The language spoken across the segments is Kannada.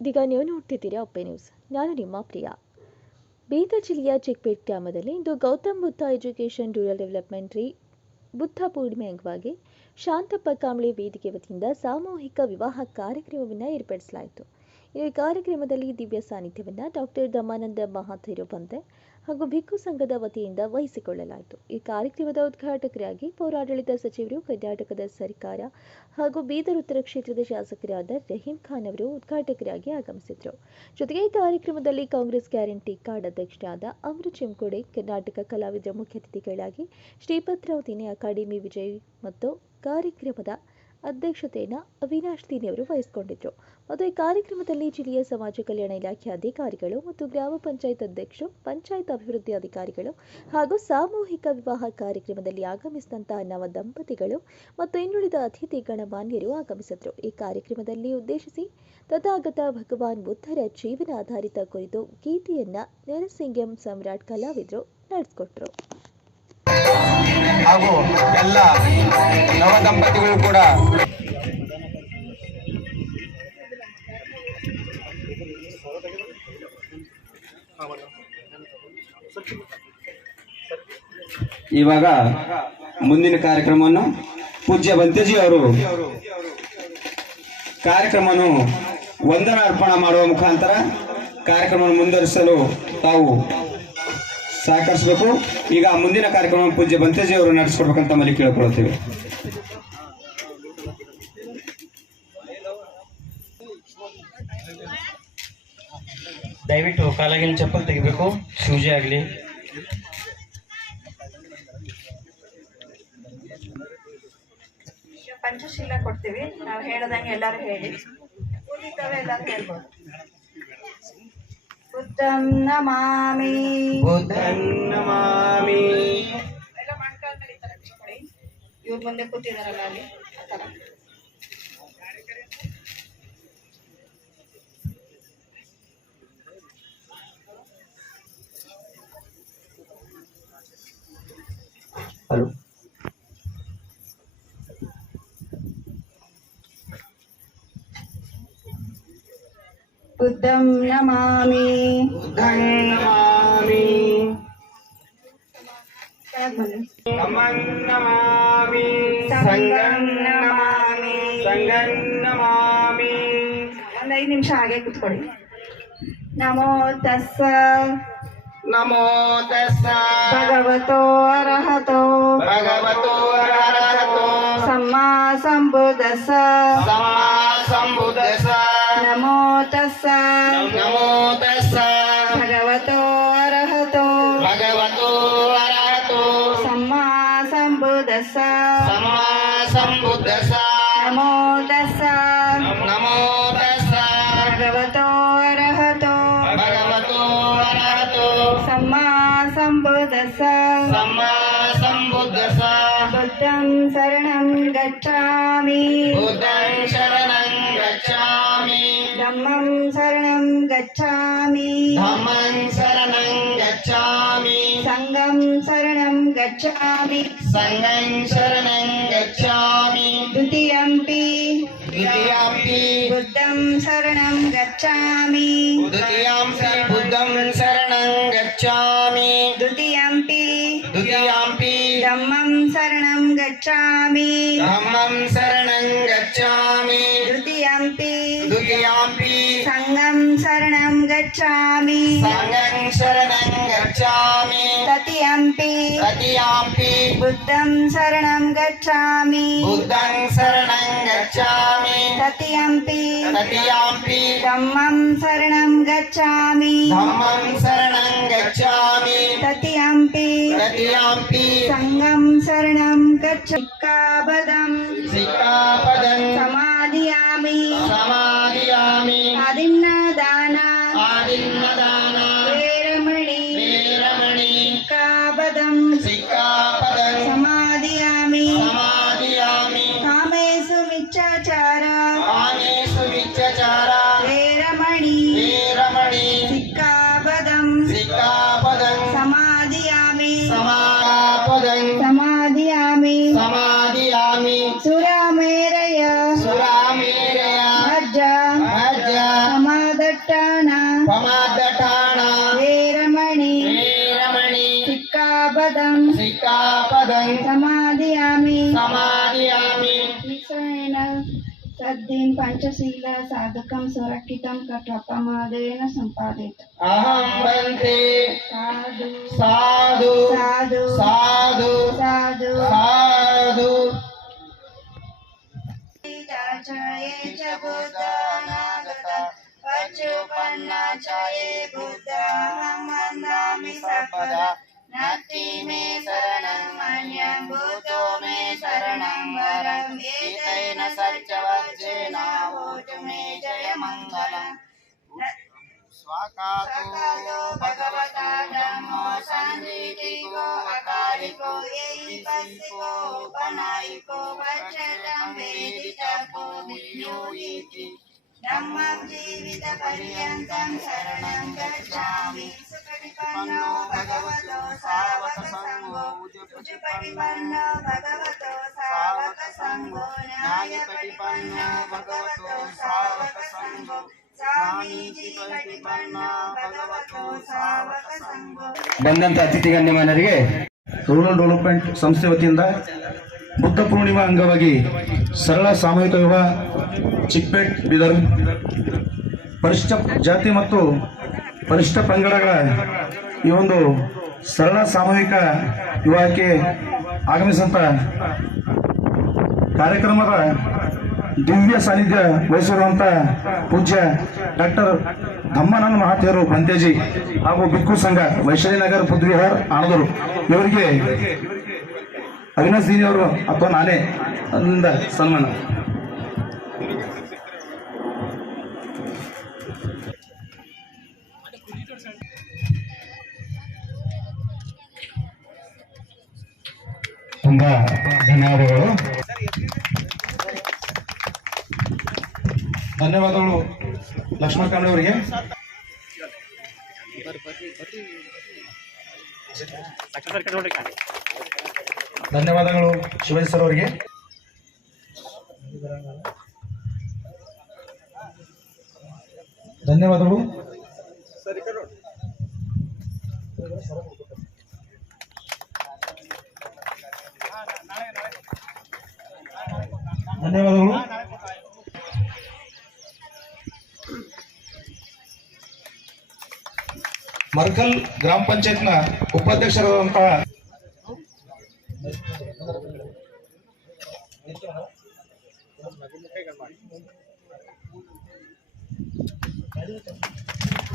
ಇದೀಗ ನೀವು ನೋಡ್ತಿದ್ದೀರಾ ಒಪ್ಪೆ ನ್ಯೂಸ್. ನಾನು ನಿಮ್ಮ ಪ್ರಿಯ. ಬೀದರ್ ಜಿಲ್ಲೆಯ ಚಿಕ್ಪೇಟ್ ಗ್ರಾಮದಲ್ಲಿ ಇಂದು Gautam Buddha education rural development Buddha Poornime ಅಂಗವಾಗಿ ಶಾಂತಪ್ಪ ಕಾಂಬ್ಳೆ ವೇದಿಕೆ ವತಿಯಿಂದ ಸಾಮೂಹಿಕ ವಿವಾಹ ಕಾರ್ಯಕ್ರಮವನ್ನು ಏರ್ಪಡಿಸಲಾಯಿತು. ಈ ಕಾರ್ಯಕ್ರಮದಲ್ಲಿ ದಿವ್ಯ ಸಾನ್ನಿಧ್ಯವನ್ನು ಡಾಕ್ಟರ್ ದಮಾನಂದ ಮಹಾಥೇರು ಬಂದೆ ಹಾಗೂ ಭಿಕ್ಕು ಸಂಘದ ವತಿಯಿಂದ ವಹಿಸಿಕೊಳ್ಳಲಾಯಿತು. ಈ ಕಾರ್ಯಕ್ರಮದ ಉದ್ಘಾಟಕರಾಗಿ ಪೌರಾಡಳಿತ ಸಚಿವರು, ಕರ್ನಾಟಕದ ಸರ್ಕಾರ ಹಾಗೂ ಬೀದರ್ ಉತ್ತರ ಕ್ಷೇತ್ರದ ಶಾಸಕರಾದ ರಹೀಂ ಖಾನ್ ಅವರು ಉದ್ಘಾಟಕರಾಗಿ ಆಗಮಿಸಿದರು. ಜೊತೆಗೆ ಈ ಕಾರ್ಯಕ್ರಮದಲ್ಲಿ ಕಾಂಗ್ರೆಸ್ ಗ್ಯಾರಂಟಿ ಕಾರ್ಡ್ ಅಧ್ಯಕ್ಷರಾದ ಅಮೃತ್ ಚೆಂಕೋಡೆ, ಕರ್ನಾಟಕ ಕಲಾವಿದರ ಮುಖ್ಯ ಅತಿಥಿಗಳಾಗಿ ಶ್ರೀಪತ್ರಾವ್ ದಿನೇ ಅಕಾಡೆಮಿ ವಿಜಯ್ ಮತ್ತು ಕಾರ್ಯಕ್ರಮದ ಅಧ್ಯಕ್ಷತೆಯನ್ನು ಅವಿನಾಶ್ ದೀನಿ ಅವರು ವಹಿಸಿಕೊಂಡಿದ್ದರು. ಮತ್ತು ಈ ಕಾರ್ಯಕ್ರಮದಲ್ಲಿ ಜಿಲ್ಲೆಯ ಸಮಾಜ ಕಲ್ಯಾಣ ಇಲಾಖೆ ಅಧಿಕಾರಿಗಳು ಮತ್ತು ಗ್ರಾಮ ಪಂಚಾಯತ್ ಅಧ್ಯಕ್ಷರು, ಪಂಚಾಯತ್ ಅಭಿವೃದ್ಧಿ ಅಧಿಕಾರಿಗಳು ಹಾಗೂ ಸಾಮೂಹಿಕ ವಿವಾಹ ಕಾರ್ಯಕ್ರಮದಲ್ಲಿ ಆಗಮಿಸಿದಂತಹ ನವ ದಂಪತಿಗಳು ಮತ್ತು ಇನ್ನುಳಿದ ಅತಿಥಿ ಗಣಮಾನ್ಯರು ಆಗಮಿಸಿದರು. ಈ ಕಾರ್ಯಕ್ರಮದಲ್ಲಿ ಉದ್ದೇಶಿಸಿ ತಥಾಗತ ಭಗವಾನ್ ಬುದ್ಧರ ಜೀವನ ಆಧಾರಿತ ಕುರಿತು ಗೀತೆಯನ್ನ ನರಸಿಂಗಂ ಸಮ್ರಾಟ್ ಕಲಾವಿದರು ನಡೆಸಿಕೊಟ್ರು. ಹಾಗೂ ಎಲ್ಲ ನವ ದಂಪತಿಗಳು ಕೂಡ ಇವಾಗ ಮುಂದಿನ ಕಾರ್ಯಕ್ರಮವನ್ನು ಪೂಜ್ಯ ಬಂತೇಜಿ ಅವರು ಕಾರ್ಯಕ್ರಮವನ್ನು ವಂದನಾ ಅರ್ಪಣೆ ಮಾಡುವ ಮುಖಾಂತರ ಕಾರ್ಯಕ್ರಮವನ್ನು ಮುಂದುವರಿಸಲು ತಾವು ಸಹಕರಿಸಬೇಕು. ಈಗ ಮುಂದಿನ ಕಾರ್ಯಕ್ರಮ ಪೂಜ್ಯ ಬಂತೇಜಿ ಅವರು ನಡೆಸಿಕೊಡ್ಬೇಕಂತ ತಮ್ಮಲ್ಲಿ ಕೇಳಿಕೊಳ್ಳುತ್ತೇವೆ. ದಯವಿಟ್ಟು ಕಾಲಾಗಿನ ಚಪ್ಪಲ್ ತೆಗಿಬೇಕು, ಸೂಜಿ ಆಗಲಿ. ಪಂಚಶೀಲ ಕೊಡ್ತೀವಿ, ನಾವು ಹೇಳದಂಗೆ ಎಲ್ಲರೂ ಹೇಳಿ. ಕೂತಿದ್ದಾವೆ ಎಲ್ಲರೂ ಹೇಳ್ಬೋದು. ಬುದ್ಧಂ ನಮಾಮಿ, ಬುದ್ಧಂ ನಮಾಮಿ. ಎಲ್ಲ ಮಾಡ್ಕೊಂಡು ನಡೀತಾರೆ. ಇವ್ರ ಮುಂದೆ ಕೂತಿದಾರಲ್ಲ ಅಲ್ಲಿ ಆ ಥರ. ಹಲೋ. ಬುದ್ಧಂ ನಮಾಮಿ, ಬುದ್ಧಂ ನಮಾಮಿ. ಧಮ್ಮಂ ನಮಾಮಿ, ಸಂಘಂ ನಮಾಮಿ. ಸಂಘಂ ನಮಾಮಿ. ಒಂದು 5 ನಿಮಿಷ ಹಾಗೆ ಕೂತ್ಕೊಳ್ಳಿ. ನಮೋ ತಸ್ಸ ನಮೋ ತಸ್ಸ ಭಗವತೋ ಅರ್ಹತೋ ಭಗವತೋ ಅರ್ಹತೋ ಸಮ್ಮಾ ಸಂಬುದ್ಧಸ್ಸ ಸಮ್ಮಾ ಸಂಬುದ್ಧಸ್ಸ. ನಮೋ ತಸ್ಸ ನಮೋ ತಸ್ಸ ಭಗವತೋ ಅರ್ಹತೋ ಭಗವತೋ ಅರ್ಹತೋ ಸಮ್ಮಾ ಸಂಬುದ್ಧಸ್ಸ ಸಮ್ಮಾ ಸಂಬುದ್ಧಸ್ಸ. ನಮೋ ತಸ್ಸ ನಮೋ ತಸ್ಸ ಭಗವತೋ ಅರ್ಹತೋ ಭಗವತೋ ಅರ್ಹತೋ ಸಮ್ಮಾ ಸಂಬುದ್ಧಸ್ಸ ಸಮ್ಮಾ ಸಂಬುದ್ಧಸ್ಸ. ಬುದ್ಧಂ ಶರಣಂ ಗಚ್ಛಾಮಿ, ಬುದ್ಧಂ ಶರಣಂ ಗಚ್ಛಾಮಿ, ಧಮ್ಮಂ ಶರಣಂ ಗಚ್ಛಾಮಿ, ಧಮ್ಮಂ ಶರಣಂ ಗಚ್ಛಾಮಿ, ಸಂಘಂ ಶರಣಂ ಗಚ್ಛಾಮಿ, ಸಂಘಂ ಶರಣಂ ಗಚ್ಛಾಮಿ. ದ್ವಿತೀಯಂಪಿ ದ್ವಿತೀಯಂಪಿ ಬುದ್ಧಂ ಶರಣಂ ಗಚ್ಛಾಮಿ, ದ್ವಿತೀಯಂಪಿ ಬುದ್ಧಂ ಶರಣಂ ಗಚ್ಛಾಮಿ, ದ್ವಿತೀಯಂಪಿ ದ್ವಿತೀಯಂಪಿ ಧಮ್ಮಂ ಶರಣಂ ಗಚ್ಛಾಮಿ, ಧಮ್ಮಂ ಶರಣಂ ಗಚ್ಛಾಮಿ, ದ್ವಿತೀಯಂಪಿ ದ್ವಿತೀಯಂಪಿ ಸಂಘಂ ಶರಣಂ ಗಚ್ಛಾಮಿ, ಸಂಘಂ ಶರಣಂ ಗಚ್ಛಾಮಿ, ತತಿಯಂಪಿ ತತಿಯಂಪಿ ಬುದ್ಧಂ ಶರಣಂ ಗಚ್ಛಾಮಿ, ಬುದ್ಧಂ ಶರಣಂ ಗಚ್ಛಾಮಿ, ತತಿಯಂಪಿ ತತಿಯಂಪಿ ಧಮ್ಮಂ ಶರಣಂ ಗಚ್ಛಾಮಿ, ಧಮ್ಮಂ ಶರಣಂ ಗಚ್ಛಾಮಿ, ತತಿಯಂಪಿ ತತಿಯಂಪಿ ಸಂಘಂ ಶರಣಂ ಗಚ್ಛಾಮಿ. ಸಿಕ್ಕಾಪದಂ ಸಮಾಧಿಯಾಮಿ, ಸಮಾಧಿಯಾಮಿ, ಆದಿನ್ನದಾನ ಆದಿನ್ನದಾನ ವೇರಮಣಿ, ವೇರಮಣಿ, ಸಿಕ್ಕಾಪದಂ ಸಿಕ್ಕಾಪದಂ ಸಮಾಧಿಯಾಮಿ, ಸಮಾಧಿಯಾಮಿ, ಕಾಮೇಸು ಮಿಚ್ಚಾಚಾರ ಆನೇಸು ವಿಚ್ಚಾಚಾರ ವೇರಮಣಿ, ವೇರಮಣಿ, ಸಿಕ್ಕಾಪದಂ ಸಿಕ್ಕಾಪದಂ ಸಮಾಧಿಯಾಮಿ, ಸಮಾಪದಂ ಸಮಾಧಿಯಾಮಿ, ಸಮಾಧಿಯಾಮಿ, ಸುರಾಮೇರಯ ಸುರಾಮೇರಯ ಭಜ್ಜ ಭಜ್ಜ ಸಮಾಧಿಯಾಮಿ, सिक्कापदं सिक्कापदं समादयामि समादयामि निश्चयेन तद्दीन पंचशील साधकं सुरक्षितं कृत्वा प्रमादेन सम्पादयेत् अहं वन्दे साधु साधु साधु साधु साधु साधु चाचये च बुद्धानागत पचुपन्ना च ये बुद्धाहं वन्दामि सर्वदा नास्ति मे शरणं अन्यं बुद्धो मे शरणं वरम् एतेन सत्यवचेन होतु मे जयमङ्गलम् स्वाकातो भगवता धम्मो संजीविको अकालिको एहिपस्सिको उपनायिको वचनं वेदितको वियोगिति धम्मं जीवितपर्यन्तं शरणं गच्छामि सुपटिपन्नो भगवतो सावकसङ्घो उजुपटिपन्नो भगवतो सावकसङ्घो न्यायपटिपन्नो भगवतो सावकसङ्घो ಬಂದಂತ ಅತಿಥಿ ಗಣ್ಯಮಾನ್ಯರಿಗೆ ರೂರಲ್ ಡೆವಲಪ್ಮೆಂಟ್ ಸಂಸ್ಥೆ ವತಿಯಿಂದ ಬುದ್ಧ ಪೂರ್ಣಿಮಾ ಅಂಗವಾಗಿ ಸರಳ ಸಾಮೂಹಿಕ ವಿವಾಹ ಚಿಕ್ಕಪೇಟ್ ಬೀದರ್ ಪರಿಶಿಷ್ಟ ಜಾತಿ ಮತ್ತು ಪರಿಶಿಷ್ಟ ಪಂಗಡಗಳ ಈ ಒಂದು ಸರಳ ಸಾಮೂಹಿಕ ವಿವಾಹಕ್ಕೆ ಆಗಮಿಸಿದಂಥ ಕಾರ್ಯಕ್ರಮದ ದಿವ್ಯ ಸಾನ್ನಿಧ್ಯ ವಹಿಸಿರುವಂಥ ಪೂಜ್ಯ ಡಾಕ್ಟರ್ ಧಮ್ಮಾನಂದ ಮಹಾತೇರು ಬಂತೇಜಿ ಹಾಗೂ ಬಿಕ್ಕು ಸಂಘ ವೈಶಾಲಿ ನಗರ ಬುದ್ಧವಿಹಾರ್ ಆಣದೂರು ಇವರಿಗೆ ಅವಿನಾಶ್ ದೀನಿ ಅವರು ಅಥವಾ ನಾನೇ ಅದರಿಂದ ಸನ್ಮಾನ. ತುಂಬಾ ಧನ್ಯವಾದಗಳು. ಧನ್ಯವಾದಗಳು ಲಕ್ಷ್ಮಣ ಕಾಂಬಳೆ ಅವರಿಗೆ. ಧನ್ಯವಾದಗಳು ಶಿವಾಜಿ ಸರ್ ಅವರಿಗೆ. ಧನ್ಯವಾದಗಳು. ಧನ್ಯವಾದಗಳು. ಮರ್ಕಲ್ ಗ್ರಾಮ ಪಂಚಾಯತ್ನ ಉಪಾಧ್ಯಕ್ಷರಾದಂತಹ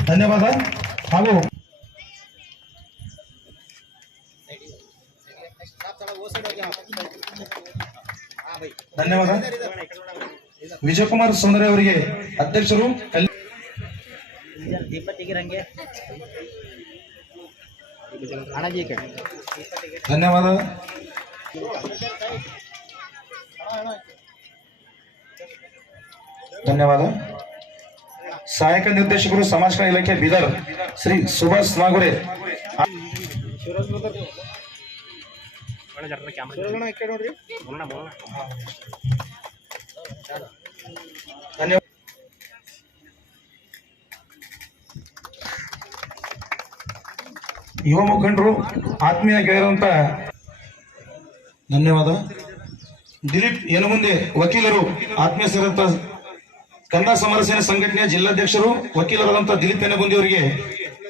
ಧನ್ಯವಾದ ಹಾಗೂ ಧನ್ಯವಾದ ವಿಜಯಕುಮಾರ್ ಸೌಂದರ್ಯ ಅವರಿಗೆ ಅಧ್ಯಕ್ಷರು. ಧನ್ಯವಾದ. ಧನ್ಯವಾದ. ಸಹಾಯಕ ನಿರ್ದೇಶಕರು ಸಮಾಜ ಕಲ್ಯಾಣ ಇಲಾಖೆ ಬೀದರ್ ಶ್ರೀ ಸುಭಾಷ್ ನಾಗುರೆ. ಧನ್ಯವಾದ. ಯುವ ಮುಖಂಡರು ಆತ್ಮೀಯ ಗೆಳೆಯರಂತ ಧನ್ಯವಾದ. ದಿಲೀಪ್ ಯನಗುಂದೆ ವಕೀಲರು ಆತ್ಮೀಯ ಸೇರಿದಂತ ಕನ್ನಡ ಸಮರ ಸೇನೆ ಸಂಘಟನೆಯ ಜಿಲ್ಲಾಧ್ಯಕ್ಷರು ವಕೀಲರಾದಂತಹ ದಿಲೀಪ್ ಯನಗುಂದಿ ಅವರಿಗೆ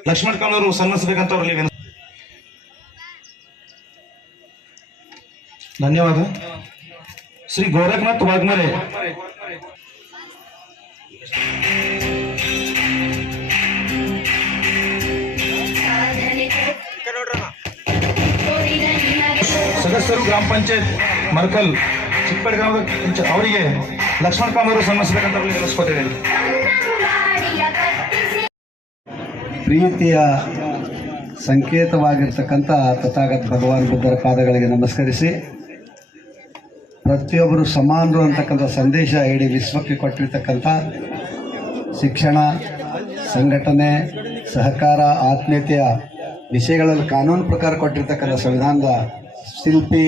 ಲಕ್ಷ್ಮಣ ಕಾಂಬಳೆ ಅವರು ಸನ್ಮಾನಿಸಬೇಕಂತ ಅವರಲ್ಲಿ ವಿನಂತಿ. ಧನ್ಯವಾದ. ಶ್ರೀ ಗೋರಖನಾಥ್ ವಾಗ್ಮರೆ ಸದಸ್ಯರು ಗ್ರಾಮ ಪಂಚಾಯತ್ ಮರ್ಕಲ್ ಚಿಕ್ಕಪೇಟೆ ಗ್ರಾಮದ ಅವರಿಗೆ ಲಕ್ಷ್ಮಣ ಕಾಂಬಳೆ ಅವರು ಸನ್ಮಾನಿಸಬೇಕಂತ ಅವರಿಗೆ ತಿಳಿಸ್ಕೊಟ್ಟಿದ್ದೇನೆ. ಪ್ರೀತಿಯ ಸಂಕೇತವಾಗಿರ್ತಕ್ಕಂಥ ತಥಾಗತ ಭಗವಾನ್ ಬುದ್ಧರ ಪಾದಗಳಿಗೆ ನಮಸ್ಕರಿಸಿ, ಪ್ರತಿಯೊಬ್ಬರು ಸಮಾನರು ಅಂತಕ್ಕಂಥ ಸಂದೇಶ ಇಡೀ ವಿಶ್ವಕ್ಕೆ ಕೊಟ್ಟಿರ್ತಕ್ಕಂಥ ಶಿಕ್ಷಣ, ಸಂಘಟನೆ, ಸಹಕಾರ, ಆತ್ಮೀಯತೆಯ ವಿಷಯಗಳಲ್ಲಿ ಕಾನೂನು ಪ್ರಕಾರ ಕೊಟ್ಟಿರ್ತಕ್ಕಂಥ ಸಂವಿಧಾನದ ಶಿಲ್ಪಿ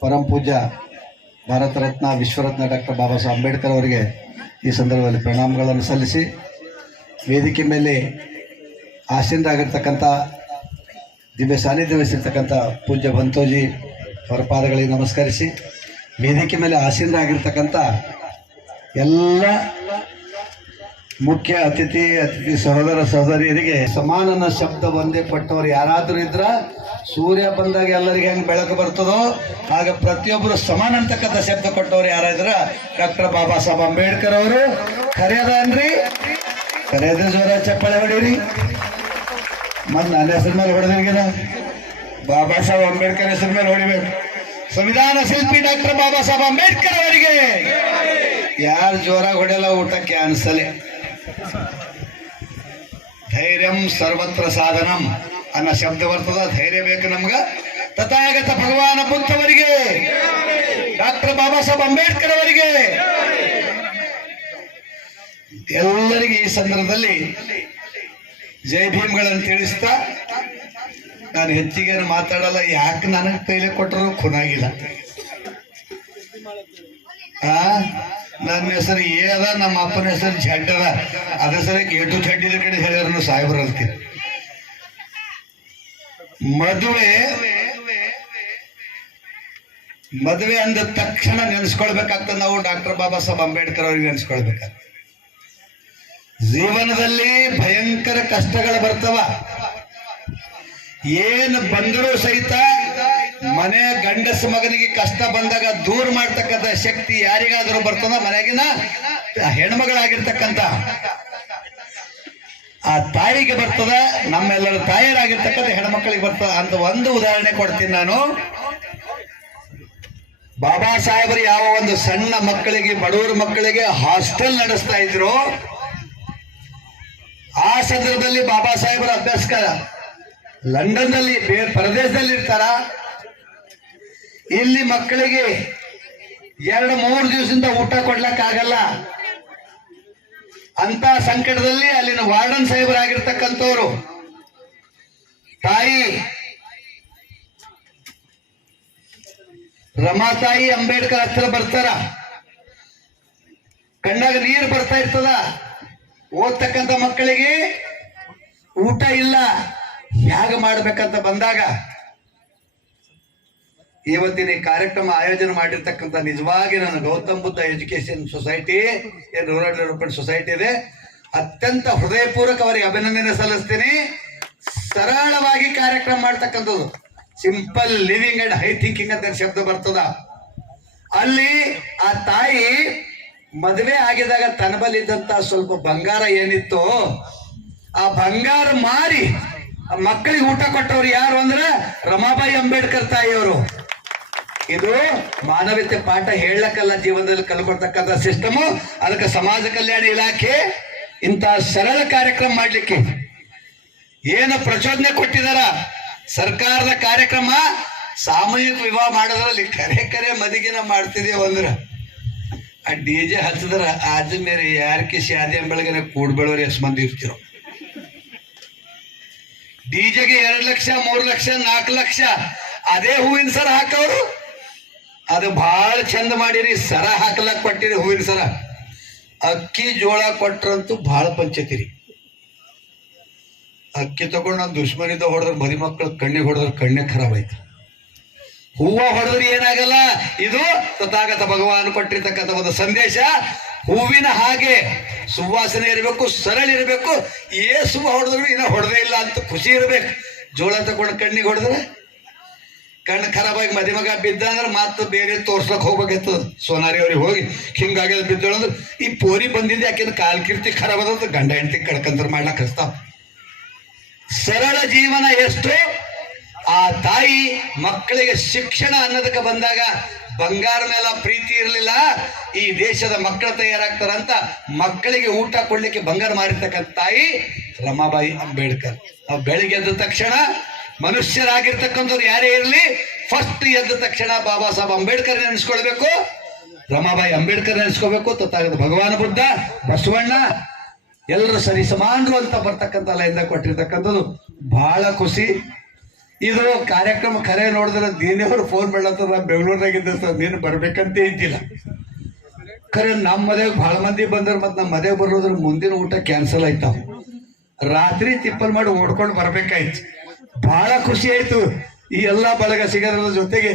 ಪರಂ ಪೂಜ್ಯ ಭಾರತ ರತ್ನ ವಿಶ್ವರತ್ನ ಡಾಕ್ಟರ್ ಬಾಬಾ ಸಾಹೇಬ್ ಅಂಬೇಡ್ಕರ್ ಅವರಿಗೆ ಈ ಸಂದರ್ಭದಲ್ಲಿ ಪ್ರಣಾಮಗಳನ್ನು ಸಲ್ಲಿಸಿ, ವೇದಿಕೆ ಮೇಲೆ ಆಸೀನರಾಗಿರ್ತಕ್ಕಂಥ ದಿವ್ಯ ಸಾನ್ನಿಧ್ಯ ವಹಿಸಿರ್ತಕ್ಕಂಥ ಪೂಜ್ಯ ಬಂತೋಜಿ ಅವರ ಪಾದಗಳಿಗೆ ನಮಸ್ಕರಿಸಿ, ವೇದಿಕೆ ಮೇಲೆ ಆಸೀನರಾಗಿರ್ತಕ್ಕಂಥ ಎಲ್ಲ ಮುಖ್ಯ ಅತಿಥಿ ಸಹೋದರ ಸಹೋದರಿಯರಿಗೆ ಸಮಾನನ ಶಬ್ದ ಒಂದೇ ಕೊಟ್ಟವರು ಯಾರಾದರೂ ಇದ್ರ, ಸೂರ್ಯ ಬಂದಾಗ ಎಲ್ಲರಿಗೆ ಹೆಂಗೆ ಬೆಳಕು ಬರ್ತದೋ ಆಗ ಪ್ರತಿಯೊಬ್ಬರು ಸಮಾನ ಅಂತಕ್ಕಂಥ ಶಬ್ದ ಕೊಟ್ಟವ್ರು ಯಾರಾದ್ರ ಡಾಕ್ಟರ್ ಬಾಬಾ ಸಾಹೇಬ್ ಅಂಬೇಡ್ಕರ್ ಅವರು. ಕರೆಯದನ್ರಿ, ಕರೆಯದ ಜೋರ ಚಪ್ಪಾಳೆ ಹೊಡೀರಿ. ಮತ್ತು ನನ್ನ ಹೆಸರು ಮೇಲೆ ಹೊಡೆದಿರ್ಗಿದ ಬಾಬಾ ಸಾಹೇಬ್ ಅಂಬೇಡ್ಕರ್ ಹೆಸರು ಮೇಲೆ ಹೊಡಿಬೇಕು. ಸಂವಿಧಾನ ಶಿಲ್ಪಿ ಡಾಕ್ಟರ್ ಬಾಬಾ ಸಾಹೇಬ್ ಅಂಬೇಡ್ಕರ್ ಅವರಿಗೆ ಯಾರು ಜೋರಾಗಿ ಹೊಡೆಯಲ್ಲ ಊಟ ಕ್ಯಾನ್ಸಲ್. ಧೈರ್ಯಂ ಸರ್ವತ್ರ ಸಾಧನಂ ಅನ್ನೋ ಶಬ್ದ ಬರ್ತದ. ಧೈರ್ಯ ಬೇಕು ನಮ್ಗ. ತಥಾಗತ ಭಗವಾನ ಬುದ್ಧವರಿಗೆ, ಡಾಕ್ಟರ್ ಬಾಬಾ ಸಾಹೇಬ್ ಅಂಬೇಡ್ಕರ್ ಅವರಿಗೆ, ಎಲ್ಲರಿಗೆ ಈ ಸಂದರ್ಭದಲ್ಲಿ ಜೈ ಭೀಮ್ಗಳನ್ನು ತಿಳಿಸ್ತಾ ನಾನು ಹೆಚ್ಚಿಗೆ ಮಾತಾಡಲ್ಲ. ಯಾಕೆ ನನಗೆ ಕೈಲಿ ಕೊಟ್ಟರು ಖುನಾಗಿಲ್ಲ. ನನ್ನ ಹೆಸರು ಏ ಅದ, ನಮ್ಮ ಅಪ್ಪನ ಹೆಸರು ಝಡ್ ಅದ. ಅದ ಸರಿ ಏಟು ಝಡ್ಡಿದ ಕಡೆ ಹೇಳಿದ್ರು ಸಾಹೇಬ್ರು ಅಂತೀನಿ. ಮದುವೆ ಅಂದ ತಕ್ಷಣ ನೆನೆಸ್ಕೊಳ್ಬೇಕಾಗ್ತದೆ ನಾವು ಡಾಕ್ಟರ್ ಬಾಬಾ ಸಾಹೇಬ್ ಅಂಬೇಡ್ಕರ್ ಅವ್ರಿಗೆ ನೆನೆಸ್ಕೊಳ್ಬೇಕಾಗ್ತದೆ. ಜೀವನದಲ್ಲಿ ಭಯಂಕರ ಕಷ್ಟಗಳು ಬರ್ತವ. ಏನು ಬಂದರೂ ಸಹಿತ ಮನೆ ಗಂಡಸ ಮಗನಿಗೆ ಕಷ್ಟ ಬಂದಾಗ ದೂರ ಮಾಡ್ತಕ್ಕಂಥ ಶಕ್ತಿ ಯಾರಿಗಾದರೂ ಬರ್ತದ, ಮನೆಗಿನ ಹೆಣ್ಮಗಳಾಗಿರ್ತಕ್ಕಂಥ ಆ ತಾಯಿಗೆ ಬರ್ತದ. ನಮ್ಮೆಲ್ಲರ ತಾಯಿಯರಾಗಿರ್ತಕ್ಕಂಥ ಹೆಣ್ಮಕ್ಳಿಗೆ ಬರ್ತದ ಅಂತ ಒಂದು ಉದಾಹರಣೆ ಕೊಡ್ತೀನಿ ನಾನು. ಬಾಬಾ ಸಾಹೇಬರು ಯಾವ ಒಂದು ಸಣ್ಣ ಮಕ್ಕಳಿಗೆ, ಬಡವರ ಮಕ್ಕಳಿಗೆ ಹಾಸ್ಟೆಲ್ ನಡೆಸ್ತಾ ಇದ್ರು, ಆ ಸಂದರ್ಭದಲ್ಲಿ ಬಾಬಾ ಸಾಹೇಬರ ಅಭ್ಯಾಸಕಾರ ಲಂಡನ್ನಲ್ಲಿ ಪರದೇಶದಲ್ಲಿ ಇರ್ತಾರ. ಇಲ್ಲಿ ಮಕ್ಕಳಿಗೆ 2-3 ದಿವಸದಿಂದ ಊಟ ಕೊಡ್ಲಕ್ಕಾಗಲ್ಲ. ಅಂತ ಸಂಕಟದಲ್ಲಿ ಅಲ್ಲಿನ ವಾರ್ಡನ್ ಸಾಹೇಬರಾಗಿರ್ತಕ್ಕಂಥವ್ರು ತಾಯಿ ರಮಾತಾಯಿ ಅಂಬೇಡ್ಕರ್ ಹತ್ರ ಬರ್ತಾರ. ಕಣ್ಣಾಗ ನೀರು ಬರ್ತಾ ಇರ್ತದ. ಓದ್ತಕ್ಕಂಥ ಮಕ್ಕಳಿಗೆ ಊಟ ಇಲ್ಲ, ಹೇಗೆ ಮಾಡ್ಬೇಕಂತ ಬಂದಾಗ ಇವತ್ತಿನ ಈ ಕಾರ್ಯಕ್ರಮ ಆಯೋಜನೆ ಮಾಡಿರ್ತಕ್ಕಂಥ ನಿಜವಾಗಿ ನಾನು Gautam Buddha education society, rural development society ಇದೆ, ಅತ್ಯಂತ ಹೃದಯಪೂರ್ವಕ ಅವರಿಗೆ ಅಭಿನಂದನೆ ಸಲ್ಲಿಸ್ತೀನಿ. ಸರಳವಾಗಿ ಕಾರ್ಯಕ್ರಮ ಮಾಡ್ತಕ್ಕಂಥದ್ದು, simple living and high thinking ಅಂತ ಶಬ್ದ ಬರ್ತದ. ಅಲ್ಲಿ ಆ ತಾಯಿ ಮದುವೆ ಆಗಿದಾಗ ತನ್ನ ಬಳಿ ಇದ್ದಂತ ಸ್ವಲ್ಪ ಬಂಗಾರ ಏನಿತ್ತು, ಆ ಬಂಗಾರ ಮಾರಿ ಮಕ್ಕಳಿಗೆ ಊಟ ಕೊಟ್ಟವ್ರು ಯಾರು ಅಂದ್ರೆ ರಮಾಬಾಯಿ ಅಂಬೇಡ್ಕರ್ ತಾಯಿಯವರು. ಇದು ಮಾನವೀಯತೆ ಪಾಠ ಹೇಳಕ್ಕಲ್ಲ, ಜೀವನದಲ್ಲಿ ಕಲ್ಕೊಡ್ತಕ್ಕಂಥ ಸಿಸ್ಟಮು. ಅದಕ್ಕೆ ಸಮಾಜ ಕಲ್ಯಾಣ ಇಲಾಖೆ ಇಂತ ಸರಳ ಕಾರ್ಯಕ್ರಮ ಮಾಡ್ಲಿಕ್ಕೆ ಏನು ಪ್ರಚೋದನೆ ಕೊಟ್ಟಿದಾರ. ಸರ್ಕಾರದ ಕಾರ್ಯಕ್ರಮ ಸಾಮೂಹಿಕ ವಿವಾಹ ಮಾಡೋದ್ರಲ್ಲಿ ಕರೆ ಮದಿಗಿನ ಮಾಡ್ತಿದೇವು ಅಂದ್ರ ಆ DJ ಹಚ್ಚಿದ್ರ ಆಜ ಮೇರೆ ಯಾರಕ್ಕೆ ಶಾದಿ ಅಂಬಳಗನೆ ಕೂಡ್ಬೇಳವ್ರು ಎಷ್ಟು ಮಂದಿ ಇರ್ತಿರೋ. ಡಿಜೆಗೆ 2 ಲಕ್ಷ 3 ಲಕ್ಷ 4 ಲಕ್ಷ ಅದೇ ಹೂವಿನ ಸರ ಹಾಕವ್ರು. ಅದು ಬಹಳ ಚಂದ ಮಾಡಿರಿ. ಸರ ಹಾಕಲಕ್ ಕೊಟ್ಟಿರಿ ಹೂವಿನ ಸರ. ಅಕ್ಕಿ ಜೋಳ ಕೊಟ್ರಂತೂ ಬಹಳ ಪಂಚಾಯತಿರಿ. ಅಕ್ಕಿ ತಗೊಂಡು ನಾನು ದುಶ್ಮನಿಂದ ಹೊಡೆದ್ರೆ ಮರಿ ಮಕ್ಕಳು ಕಣ್ಣಿಗೆ ಹೊಡೆದ್ರೆ ಕಣ್ಣೆ ಖರಾಬ್ ಆಯ್ತು. ಹೂವ ಹೊಡೆದ್ರೆ ಏನಾಗಲ್ಲ. ಇದು ತಥಾಗತ ಭಗವಾನ್ ಕೊಟ್ಟಿರ್ತಕ್ಕಂಥ ಒಂದು ಸಂದೇಶ. ಹೂವಿನ ಹಾಗೆ ಸುವಾಸನೆ ಇರಬೇಕು, ಸರಳ ಇರಬೇಕು. ಹೂವ ಹೊಡೆದ್ರು ಇನ್ನ ಹೊಡೆದೇ ಇಲ್ಲ ಅಂತ ಖುಷಿ ಇರ್ಬೇಕು. ಜೋಳ ತಗೊಂಡು ಕಣ್ಣಿಗೆ ಹೊಡೆದ್ರೆ ಕಣ್ಣು ಖರಾಬಾಗಿ ಮದಿಮಗ ಬಿದ್ದ ಅಂದ್ರೆ ಮತ್ತೆ ಬೇರೆ ತೋರ್ಸ್ಲಕ್ ಹೋಗ್ಬೇಕಾಯ್ತದ. ಸೋನಾರಿ ಅವ್ರಿಗೆ ಹೋಗಿ ಹಿಂಗಾಗ್ಯದ ಬಿದ್ದಳು ಅಂದ್ರೆ ಈ ಪೋರಿ ಬಂದಿದ್ದೆ ಯಾಕೆಂದ್ರೆ ಕಾಲ್ ಕೀರ್ತಿ ಖರಾಬ್ ಅದ, ಗಂಡ ಹೆಂಡತಿ ಕಡ್ಕಂತ ಮಾಡ್ಲಕ್ ಹಚ್ತಾವ. ಸರಳ ಜೀವನ ಎಷ್ಟು. ಆ ತಾಯಿ ಮಕ್ಕಳಿಗೆ ಶಿಕ್ಷಣ ಅನ್ನೋದಕ್ಕೆ ಬಂದಾಗ ಬಂಗಾರ ಮೇಲೆ ಪ್ರೀತಿ ಇರಲಿಲ್ಲ. ಈ ದೇಶದ ಮಕ್ಕಳು ತಯಾರಾಗ್ತಾರಂತ ಮಕ್ಕಳಿಗೆ ಊಟ ಕೊಡ್ಲಿಕ್ಕೆ ಬಂಗಾರ ಮಾರಿರ್ತಕ್ಕಂಥ ತಾಯಿ ರಮಾಬಾಯಿ ಅಂಬೇಡ್ಕರ್. ನಾವು ಬೆಳಿಗ್ಗೆ ಎದ್ದ ತಕ್ಷಣ ಮನುಷ್ಯರಾಗಿರ್ತಕ್ಕಂಥವ್ರು ಯಾರೇ ಇರಲಿ, ಫಸ್ಟ್ ಎದ್ದ ತಕ್ಷಣ ಬಾಬಾ ಸಾಹೇಬ್ ಅಂಬೇಡ್ಕರ್ ನೆನೆಸ್ಕೊಳ್ಬೇಕು, ರಮಾಬಾಯಿ ಅಂಬೇಡ್ಕರ್ ನೆನೆಸ್ಕೋಬೇಕು. ತಥಾಗತ ಭಗವಾನ ಬುದ್ಧ, ಬಸವಣ್ಣ ಎಲ್ಲರೂ ಸರಿ ಸಮಾನರು ಅಂತ ಬರ್ತಕ್ಕಂಥ ಲೈನ್ದಾಗ ಕೊಟ್ಟಿರ್ತಕ್ಕಂಥದ್ದು ಬಹಳ ಖುಷಿ. ಇದು ಕಾರ್ಯಕ್ರಮ ಕರೆ ನೋಡಿದ್ರೆ ದೀನಿಯವರು ಫೋನ್ ಮಾಡ್ಲತ್ತಾರ, ನಾ ಬೆಂಗಳೂರಿನಾಗಿದ್ದ ಸರ್ ನೀನು ಬರ್ಬೇಕಂತೇ ಇದ್ದಿಲ್ಲ. ಖರೆ ನಮ್ಮ ಮದುವೆಗೆ ಬಹಳ ಮಂದಿ ಬಂದ್ರು. ಮತ್ತು ನಮ್ಮ ಮದುವೆ ಬರೋದ್ರ ಮುಂದಿನ ಊಟ ಕ್ಯಾನ್ಸಲ್ ಆಯ್ತಾವ. ರಾತ್ರಿ ತಿಪ್ಪಲ್ ಮಾಡಿ ಓಡ್ಕೊಂಡು ಬರ್ಬೇಕಾಯ್ತು. ಬಹಳ ಖುಷಿ ಆಯ್ತು ಈ ಎಲ್ಲಾ ಬಳಗ ಸಿಗದ್ರ ಜೊತೆಗೆ.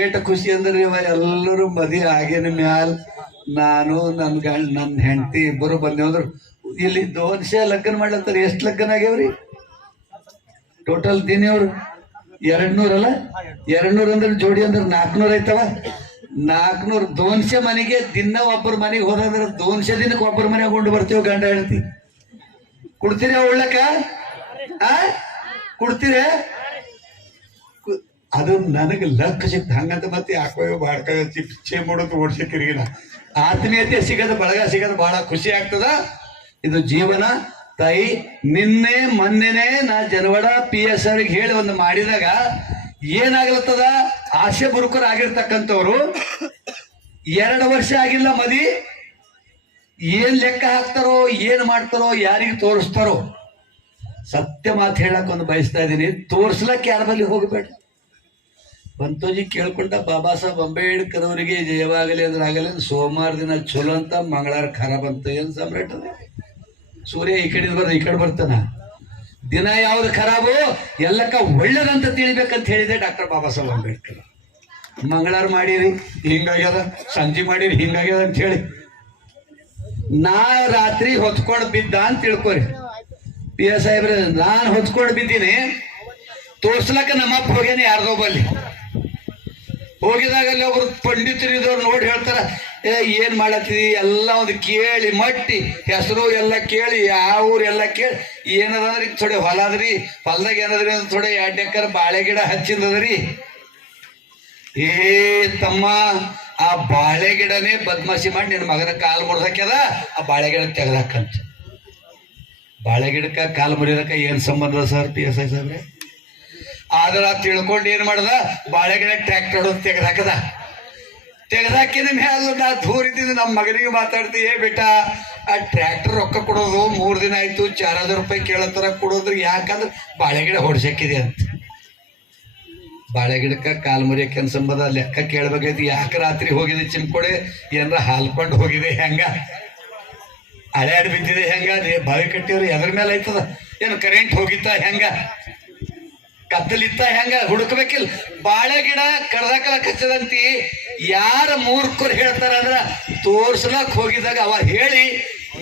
ಏಟ ಖುಷಿ ಅಂದ್ರೆ ಎಲ್ಲರೂ ಮದಿ ಆಗೇನ ಮ್ಯಾಲ್ ನಾನು ನನ್ನ ಹೆಂಡತಿ ಇಬ್ಬರು ಬಂದೇವಂದ್ರು ಇಲ್ಲಿ 200 ಲಗ್ನ ಮಾಡ್ಲತ್ತಾರ. ಎಷ್ಟು ಲಗ್ನ ಆಗ್ಯಾವ್ರಿ ಟೋಟಲ್ ದಿನಿಯವ್ರು? 200 ಅಲ್ಲ, 200 ಅಂದ್ರೆ ಜೋಡಿ ಅಂದ್ರೆ 400 ಐತವ. 400 200 ಮನೆಗೆ ದಿನ ಒಬ್ಬರ ಮನೆಗೆ ಹೋದಂದ್ರೆ 200 ದಿನಕ್ಕೆ ಒಬ್ಬರ ಮನೆಗೆ ಕೊಂಡು ಬರ್ತೀವಿ ಗಂಡ ಹೆಂಡತಿ. ಕೊಡ್ತೀರ ಉಳ್ಳಕ? ಕೊಡ್ತೀರ? ಅದು ನನಗೆ ಲಕ್ ಸಿಕ್ತ ಹಂಗಂತ ಮತ್ತೆ ಯಾಕೋ ಬಾಡ್ಕ ಚೇ ಮಾಡೋದು ಓಡ್ಸಕ್ಕಿರಿಗಿಲ್ಲ. ಆತ್ಮೀಯತೆ ಸಿಗದ ಬಳಗ ಸಿಗದ ಬಹಳ ಖುಷಿ ಆಗ್ತದ. ಇದು ಜೀವನ. ತಾಯಿ ನಿನ್ನೆ ಮೊನ್ನೆನೆ ನಾ ಜನವಾಡ PS ಅವ್ರಿಗೆ ಹೇಳಿ ಒಂದು ಮಾಡಿದಾಗ ಏನಾಗ್ಲತ್ತದ, ಆಸೆ ಬುರುಕರಾಗಿರ್ತಕ್ಕಂಥವ್ರು 2 ವರ್ಷ ಆಗಿಲ್ಲ ಮದಿ, ಏನ್ ಲೆಕ್ಕ ಹಾಕ್ತಾರೋ ಏನ್ ಮಾಡ್ತಾರೋ ಯಾರಿಗೆ ತೋರಿಸ್ತಾರೋ. ಸತ್ಯ ಮಾತು ಹೇಳಕ್ ಒಂದು ಬಯಸ್ತಾ ಇದ್ದೀನಿ, ತೋರ್ಸ್ಲಕ್ ಯಾರ ಬಳಿ ಹೋಗ್ಬೇಡ. ಬಂತೋಜಿ ಕೇಳ್ಕೊಂಡ ಬಾಬಾ ಸಾಹೇಬ್ ಅಂಬೇಡ್ಕರ್ ಅವರಿಗೆ ಜಯವಾಗಲಿ ಅಂದ್ರೆ ಆಗಲಿ, ಸೋಮವಾರ ದಿನ ಚಲೋ ಅಂತ ಮಂಗಳವಾರ ಖರಾಬ್ ಅಂತ. ಏನ್ ಸಮ್ರಾಟ್ ಅದ? ಸೂರ್ಯ ಈ ಕಡೆ ಬರ್ದ ಈ ಕಡೆ ಬರ್ತಾನ. ದಿನ ಯಾವ್ದು ಖರಾಬು ಎಲ್ಲಕ್ಕ ಒಳ್ಳೇದಂತ ತಿಳಿಬೇಕಂತ ಹೇಳಿದೆ ಡಾಕ್ಟರ್ ಬಾಬಾ ಸಾಹೇಬ್ ಅಂಬೇಡ್ಕರ್. ಮಂಗಳವಾರ ಮಾಡಿರಿ ಹಿಂಗಾಗ್ಯದ, ಸಂಜೆ ಮಾಡಿರಿ ಹಿಂಗಾಗ್ಯದ ಅಂತ ಹೇಳಿ ನಾ ರಾತ್ರಿ ಹೊತ್ಕೊಂಡು ಬಿದ್ದ ಅಂತ ತಿಳ್ಕೊರಿ. PS ಸಾಹೇಬ್ರ ನಾನ್ ಹೊತ್ಕೊಂಡು ಬಿದ್ದೀನಿ, ತೋರ್ಸ್ಲಕ್ಕ ನಮ್ಮಪ್ಪ ಹೋಗ್ಯಾನೆ ಯಾರ್ದೋ ಬಲ್ಲಿ. ಹೋಗಿದಾಗಲ್ಲಿ ಒಬ್ರು ಪಂಡಿತರಿದವ್ರು ನೋಡಿ ಹೇಳ್ತಾರ, ಏನ್ ಮಾಡತ್ತೀವಿ ಎಲ್ಲ ಒಂದು ಕೇಳಿ ಮಟ್ಟಿ ಹೆಸರು ಎಲ್ಲ ಕೇಳಿ ಯಾವ ಊರು ಎಲ್ಲ ಕೇಳಿ ಏನದಂದ್ರಿ ಥೋಡೆ ಹೊಲ ಅದ್ರಿ, ಹೊಲದಾಗ ಏನದ್ರಿ ಅಂದ್ರೆ ಥೋಡೆ 2 ಎಕರೆ ಬಾಳೆ ಗಿಡ ಹಚ್ಚಿಂದದ್ರಿ. ಏ ತಮ್ಮ, ಆ ಬಾಳೆ ಗಿಡನೇ ಬದ್ಮಾಸಿ ಮಾಡಿ ನಿನ್ನ ಮಗನ ಕಾಲು ಮುರಿದಾಕ್ಯದ, ಆ ಬಾಳೆ ಗಿಡ ತೆಗ್ದಾಕಂತ. ಬಾಳೆ ಗಿಡಕ್ಕ ಕಾಲು ಮುರಿದಕ್ಕ ಏನ್ ಸಂಬಂಧ ಸರ್ PS ಸಾಹೇಬ್ರೆ? ಆದ್ರ ತಿಳ್ಕೊಂಡು ಏನ್ ಮಾಡ್ದ, ಬಾಳೆಗಿಡ ಟ್ರ್ಯಾಕ್ಟರ್ ತೆಗೆದಾಕದ. ತೆಗೆದಾಕಿದ ಮೇಲೆ ನಾ ದೂರಿದ್ದು ನಮ್ಮ ಮಗನಿಗೆ ಮಾತಾಡ್ತಿ, ಏ ಬೇಟ ಆ ಟ್ರ್ಯಾಕ್ಟರ್ ರೊಕ್ಕ ಕೊಡೋದು 3 ದಿನ ಆಯ್ತು, 4000 ರೂಪಾಯಿ ಕೇಳತ್ತಾರ ಕೊಡೋದ್ರ ಯಾಕಂದ್ರೆ ಬಾಳೆಗಿಡ ಹೊಡ್ಸಕ್ಕಿದೆ ಅಂತ. ಬಾಳೆಗಿಡಕ್ಕ ಕಾಲ್ ಮುರಿಯಕ್ಕೆ ಸಂಬಂಧ ಲೆಕ್ಕ ಕೇಳ್ಬೇಕಾಯ್ತು. ಯಾಕೆ ರಾತ್ರಿ ಹೋಗಿದೆ ಚಿಮ್ಕೊಡೆ, ಏನಾರ ಹಾಲ್ಕೊಂಡು ಹೋಗಿದೆ ಹೆಂಗ, ಅಡ್ಯಾಡ್ ಬಿದ್ದಿದೆ ಹೆಂಗ, ಬಾವಿ ಕಟ್ಟಿವ್ರು ಎದ್ರ ಮೇಲೆ ಆಯ್ತದ, ಏನು ಕರೆಂಟ್ ಹೋಗಿತ್ತ ಹೆಂಗ, ಕತ್ತಲಿತ್ತ ಹೆಂಗ ಹುಡುಕ್ಬೇಕಿಲ್ಲ. ಬಾಳೆ ಗಿಡ ಕಡ್ದಾಕಲ ಕಚ್ಚದಂತಿ ಯಾರ ಮೂರ್ಖರು ಹೇಳ್ತಾರ ಅಂದ್ರ ತೋರ್ಸ್ಲಕ್ ಹೋಗಿದಾಗ ಅವ ಹೇಳಿ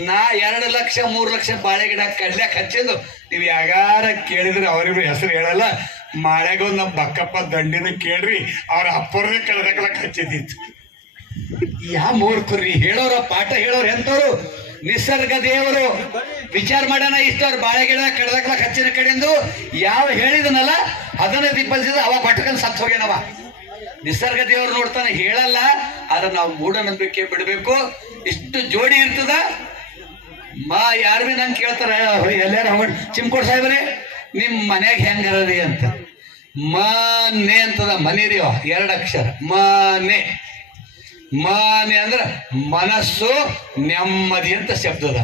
ನಾ 2 ಲಕ್ಷ 3 ಲಕ್ಷ ಬಾಳೆ ಗಿಡ ಕಡ್ಲ್ಯಾಕ ಹಚ್ಚಿದ್ದು ನೀವ್ ಯಾಗಾರ ಕೇಳಿದ್ರೆ ಅವ್ರಿಗೂ ಹೆಸರು ಹೇಳಲ್ಲ. ಮಾಳ್ಯಾಗೊಂದು ನಮ್ಮ ಬಕ್ಕಪ್ಪ ದಂಡಿನ ಕೇಳ್ರಿ, ಅವ್ರ ಅಪ್ಪರದೇ ಕಡ್ದಾಕಲಕ್ ಹಚ್ಚಿದ್ದಿತ್ತು. ಯಾ ಮೂರ್ಖರ್ರಿ ಹೇಳೋರ ಪಾಠ ಹೇಳೋರು ಎಂತವ್ರು? ನಿಸರ್ಗ ದೇವರು ವಿಚಾರ ಮಾಡೋಣ. ಇಷ್ಟವ್ರು ಬಾಳೆ ಗಿಡ ಕಡ್ದಾಕ್ಲಕ್ ಹಚ್ಚಿನ ಕಡೆಂದು ಯಾವ ಹೇಳಿದನಲ್ಲ ಅದನ್ನ ದಿಬ್ಬಲ್ಸಿದ ಅವ ಬಟ್ಕನ್ ಸತ್ ಹೋಗ್ಯಾನವ. ನಿಸರ್ಗ ದೇವರು ನೋಡ್ತಾನೆ, ಹೇಳಲ್ಲ. ಆದ್ರೆ ನಾವು ಮೂಢನಂಬಿಕೆ ಬಿಡ್ಬೇಕು. ಇಷ್ಟು ಜೋಡಿ ಇರ್ತದ. ಯಾರು ಭೀ ನಂಗೆ ಕೇಳ್ತಾರ, ಎಲ್ಲಾರು ಹೋಗ ಚಿಮ್ಕೋಡ್ ಸಾಹೇಬ್ರೆ ನಿಮ್ ಮನ್ಯಾಗ ಹೆಂಗರದಿ ಅಂತ. ಮನೆ ಅಂತದ, ಮನೆ ರೀ 2 ಅಕ್ಷರ ಮನೆ. ಮನೆ ಅಂದ್ರ ಮನಸ್ಸು ನೆಮ್ಮದಿ ಅಂತ ಶಬ್ದದ.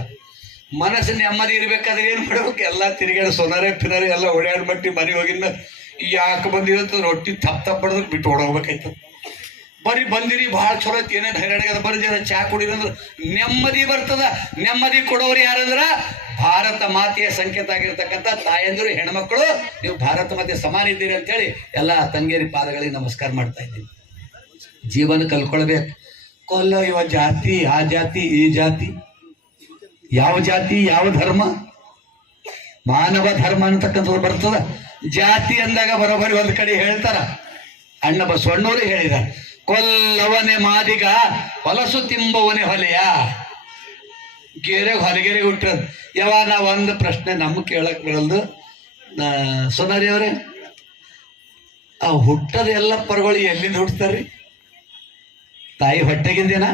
ಮನಸ್ಸು ನೆಮ್ಮದಿ ಇರ್ಬೇಕಾದ್ರೆ ಏನ್ ಮಾಡ್ಬೇಕು? ಎಲ್ಲ ತಿರುಗಾಡ ಸೊನಾರೆ ಪಿನಾರೆ ಎಲ್ಲ ಓಡಾಡ್ ಮಟ್ಟಿ ಮನೆ ಹೋಗಿದ್ಮೇಲೆ ಯಾಕೆ ಬಂದಿರಂತ ರೊಟ್ಟಿ ತಪ್ಪ ಬಡದ್ರ ಬಿಟ್ಟು ಓಡೋಗ್ಬೇಕಾಯ್ತು. ಬರ್ರಿ ಬಂದಿರಿ ಭಾಳ ಚಲೋ ಐತಿ, ಏನೇನು ಹೈರಾಣಾಗದ, ಬರ್ರಿ ಜನ ಚಾ ಕುಡಿದಂದ್ರ ನೆಮ್ಮದಿ ಬರ್ತದ. ನೆಮ್ಮದಿ ಕೊಡೋರು ಯಾರಂದ್ರ ಭಾರತ ಮಾತೆಯ ಸಂಕೇತ ಆಗಿರ್ತಕ್ಕಂಥ ತಾಯಂದಿರು, ಹೆಣ್ಮಕ್ಳು. ನೀವು ಭಾರತ ಮಾತೆ ಸಮಾನ ಇದ್ದೀರಿ ಅಂತೇಳಿ ಎಲ್ಲ ತಂಗೇರಿ ಪಾದಗಳಿಗೆ ನಮಸ್ಕಾರ ಮಾಡ್ತಾ ಇದ್ದೀನಿ. ಜೀವನ ಕಲ್ಕೊಳ್ಬೇಕು. ಕೊಲ್ಲ ಇವ ಜಾತಿ, ಆ ಜಾತಿ, ಈ ಜಾತಿ, ಯಾವ ಜಾತಿ ಯಾವ ಧರ್ಮ, ಮಾನವ ಧರ್ಮ ಅಂತಕ್ಕಂಥದ್ದು ಬರ್ತದ. ಜಾತಿ ಅಂದಾಗ ಬರೋಬರಿ ಒಂದ್ ಕಡೆ ಹೇಳ್ತಾರ, ಅಣ್ಣ ಬಸವಣ್ಣವರು ಹೇಳಿದಾರೆ, ಕೊಲ್ಲವನೇ ಮಾದಿಗ ಹೊಲಸು ತಿಂಬವನೇ ಹೊಲೆಯ. ಗೆರೆಗೆ ಹೊಲಗೆರೆಗೆ ಹುಟ್ಟಿರೋದು ಯಾವ. ನಾವ್ ಒಂದು ಪ್ರಶ್ನೆ ನಮ್ಗೆ ಕೇಳಕ್ ಬರಲ್ದು. ಸೋನಾರಿ ಅವರೇ, ಆ ಹುಟ್ಟದ ಎಲ್ಲ ಪರಗಳು ಎಲ್ಲಿಂದ ಹುಟ್ಟತಾರ್ರಿ? ತಾಯಿ ಹೊಟ್ಟೆಗಿಂದೇನ?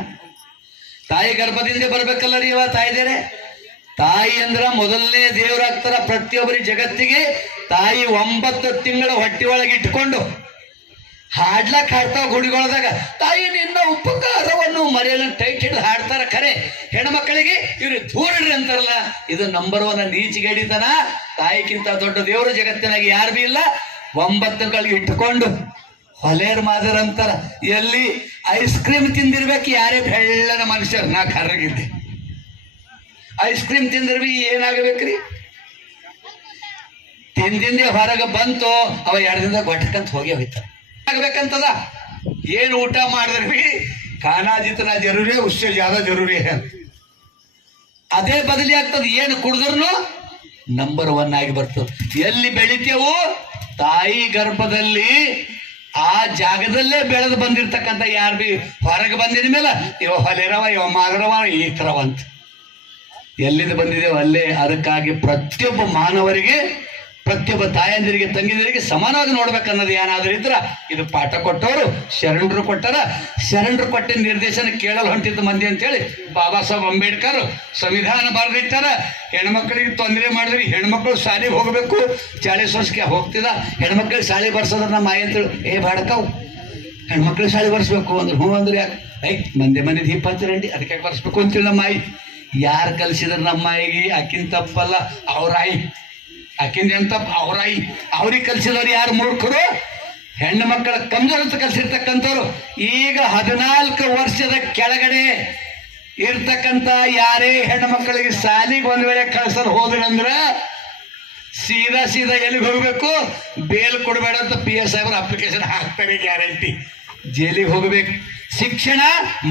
ತಾಯಿ ಗರ್ಭದಿಂದ ಬರ್ಬೇಕಲ್ಲ ರೀ ಇವ ತಾಯಿದೇನೆ. ತಾಯಿ ಅಂದ್ರ ಮೊದಲನೇ ದೇವರಾಗ್ತಾರ ಪ್ರತಿಯೊಬ್ಬರಿ ಜಗತ್ತಿಗೆ. ತಾಯಿ 9 ತಿಂಗಳ ಹೊಟ್ಟಿ ಒಳಗೆ ಇಟ್ಕೊಂಡು ಹಾಡ್ಲಾಕ್ ಹಾಡ್ತಾವ ಗುಡಿಗೊಳದಾಗ, ತಾಯಿ ನಿನ್ನ ಉಪಕಾರವನ್ನು ಮರೆಯಲ್ಲ ಟೈಟ್ ಹಿಡಿದು ಹಾಡ್ತಾರ. ಖರೆ ಹೆಣ್ಮಕ್ಕಳಿಗೆ ಇವ್ರು ದೂರಡ್ರಿ ಅಂತಾರಲ್ಲ, ಇದು ನಂಬರ್ 1 ನೀಚಿಗೇಡಿತನ. ತಾಯಿಗಿಂತ ದೊಡ್ಡ ದೇವರು ಜಗತ್ತಿನಾಗ ಯಾರು ಬಿ ಇಲ್ಲ. 9 ತಿಂಗಳಿಗೆ ಇಟ್ಕೊಂಡು ಹೊಲೇರ್ ಮಾದರ್ ಅಂತಾರ. ಎಲ್ಲಿ ಐಸ್ ಕ್ರೀಮ್ ತಿಂದಿರ್ಬೇಕು ಯಾರೇ ಬೆಳ್ಳನ ಮನುಷ್ಯರು. ನಾ ಕರ್ರಗಿದ್ದೆ, ಐಸ್ ಕ್ರೀಮ್ ತಿಂದಿರ್ಬಿ ಏನಾಗಬೇಕ್ರಿ? ತಿಂದಿಂದೆ ಹೊರಗೆ ಬಂತು ಅವ 2 ದಿನದಾಗ ಗೊಟ್ಟಕಂತ ಹೋಗಿ ಹೋಯ್ತ ಆಗ್ಬೇಕಂತದ ಏನು ಊಟ ಮಾಡಿದ್ರಿ ಖಾನಾ ಜಿತನಾ ಜರೂರಿ ಉಸ್ಸೆ ಜ್ಯಾದಾ ಜರೂರಿ ಹೈ ಅದೇ ಬದಲಿ ಆಗ್ತದೆ ಏನು ಕುಡಿದ್ರು ನಂಬರ್ 1 ಆಗಿ ಬರ್ತದೆ ಎಲ್ಲಿ ಬೆಳಿತೇವು ತಾಯಿ ಗರ್ಭದಲ್ಲಿ ಆ ಜಾಗದಲ್ಲೇ ಬೆಳೆದು ಬಂದಿರ್ತಕ್ಕಂಥ ಯಾರು ಬಿ ಹೊರಗೆ ಬಂದಿದ ಮೇಲೆ ಇವ ಹೊಲೆರವ ಇವ ಮಾಗರವ ಈ ಥರವ ಅಂತ ಎಲ್ಲಿಂದ ಬಂದಿದ್ದೇವೆ ಅಲ್ಲೇ ಅದಕ್ಕಾಗಿ ಪ್ರತಿಯೊಬ್ಬ ಮಾನವರಿಗೆ ಪ್ರತಿಯೊಬ್ಬ ತಾಯಂದಿರಿಗೆ ತಂಗಿದರಿಗೆ ಸಮಾನವಾಗಿ ನೋಡ್ಬೇಕನ್ನೋದು ಏನಾದ್ರೂ ಇದ್ರ ಇದು ಪಾಠ ಕೊಟ್ಟವರು ಶರಣರು ಕೊಟ್ಟಾರ ಶರಣರು ಕೊಟ್ಟಿನ ನಿರ್ದೇಶನ ಕೇಳಲು ಹೊಂಟಿದ್ದ ಮಂದಿ ಅಂತೇಳಿ ಬಾಬಾ ಸಾಹೇಬ್ ಅಂಬೇಡ್ಕರ್ ಸಂವಿಧಾನ ಬರೆದಿಟ್ಟಾರ ಹೆಣ್ಮಕ್ಳಿಗೆ ತೊಂದರೆ ಮಾಡಿದ್ರಿ ಹೆಣ್ಮಕ್ಳು ಶಾಲೆಗೆ ಹೋಗಬೇಕು 40 ವರ್ಷಕ್ಕೆ ಹೋಗ್ತಿದ ಹೆಣ್ಮಕ್ಳಿಗೆ ಶಾಲೆ ಬರ್ಸೋದ್ರ ನಮ್ಮ ಮಾಯಿ ಅಂತೇಳಿ ಬಾಡಕವು ಹೆಣ್ಮಕ್ಳಿಗೆ ಶಾಲೆ ಬರ್ಸ್ಬೇಕು ಅಂದ್ರೆ ಹ್ಞೂ ಅಂದ್ರೆ ಯಾಕೆ ಮಂದಿ ದೀಪ ಹಚ್ಚಿರಂಡಿ ಅದಕ್ಕೆ ಬರ್ಸ್ಬೇಕು ಅಂತೇಳಿ ನಮ್ಮ ಮಾಯಿ ಯಾರು ಕಲಿಸಿದ್ರ ನಮ್ಮ ಮಾಯಿಗೆ ಆಕಿನ ತಪ್ಪಲ್ಲ ಅವ್ರಾಯಿ ಆಕಿಂದ ಎಂತ ಅವ್ರಾಯಿ ಅವ್ರಿಗೆ ಕಲಿಸಿದವ್ರು ಯಾರು ಮೂರ್ಖರು ಹೆಣ್ಣು ಮಕ್ಕಳ ಕಮ್ಜೋರ್ ಅಂತ ಕಲಿಸಿರ್ತಕ್ಕಂಥವ್ರು ಈಗ 14 ವರ್ಷದ ಕೆಳಗಡೆ ಇರ್ತಕ್ಕಂಥ ಯಾರೇ ಹೆಣ್ಣು ಮಕ್ಕಳಿಗೆ ಶಾಲೆಗೆ ಒಂದ್ ವೇಳೆ ಕಳ್ಸಲು ಹೋದ್ರಂದ್ರ ಸೀದಾ ಎಲ್ಲಿಗೆ ಹೋಗ್ಬೇಕು ಬೇಲ್ ಕೊಡಬೇಡ ಅಂತ PSI ಅವರು ಅಪ್ಲಿಕೇಶನ್ ಹಾಕ್ತಾರೆ ಗ್ಯಾರಂಟಿ ಜೈಲಿಗೆ ಹೋಗ್ಬೇಕು ಶಿಕ್ಷಣ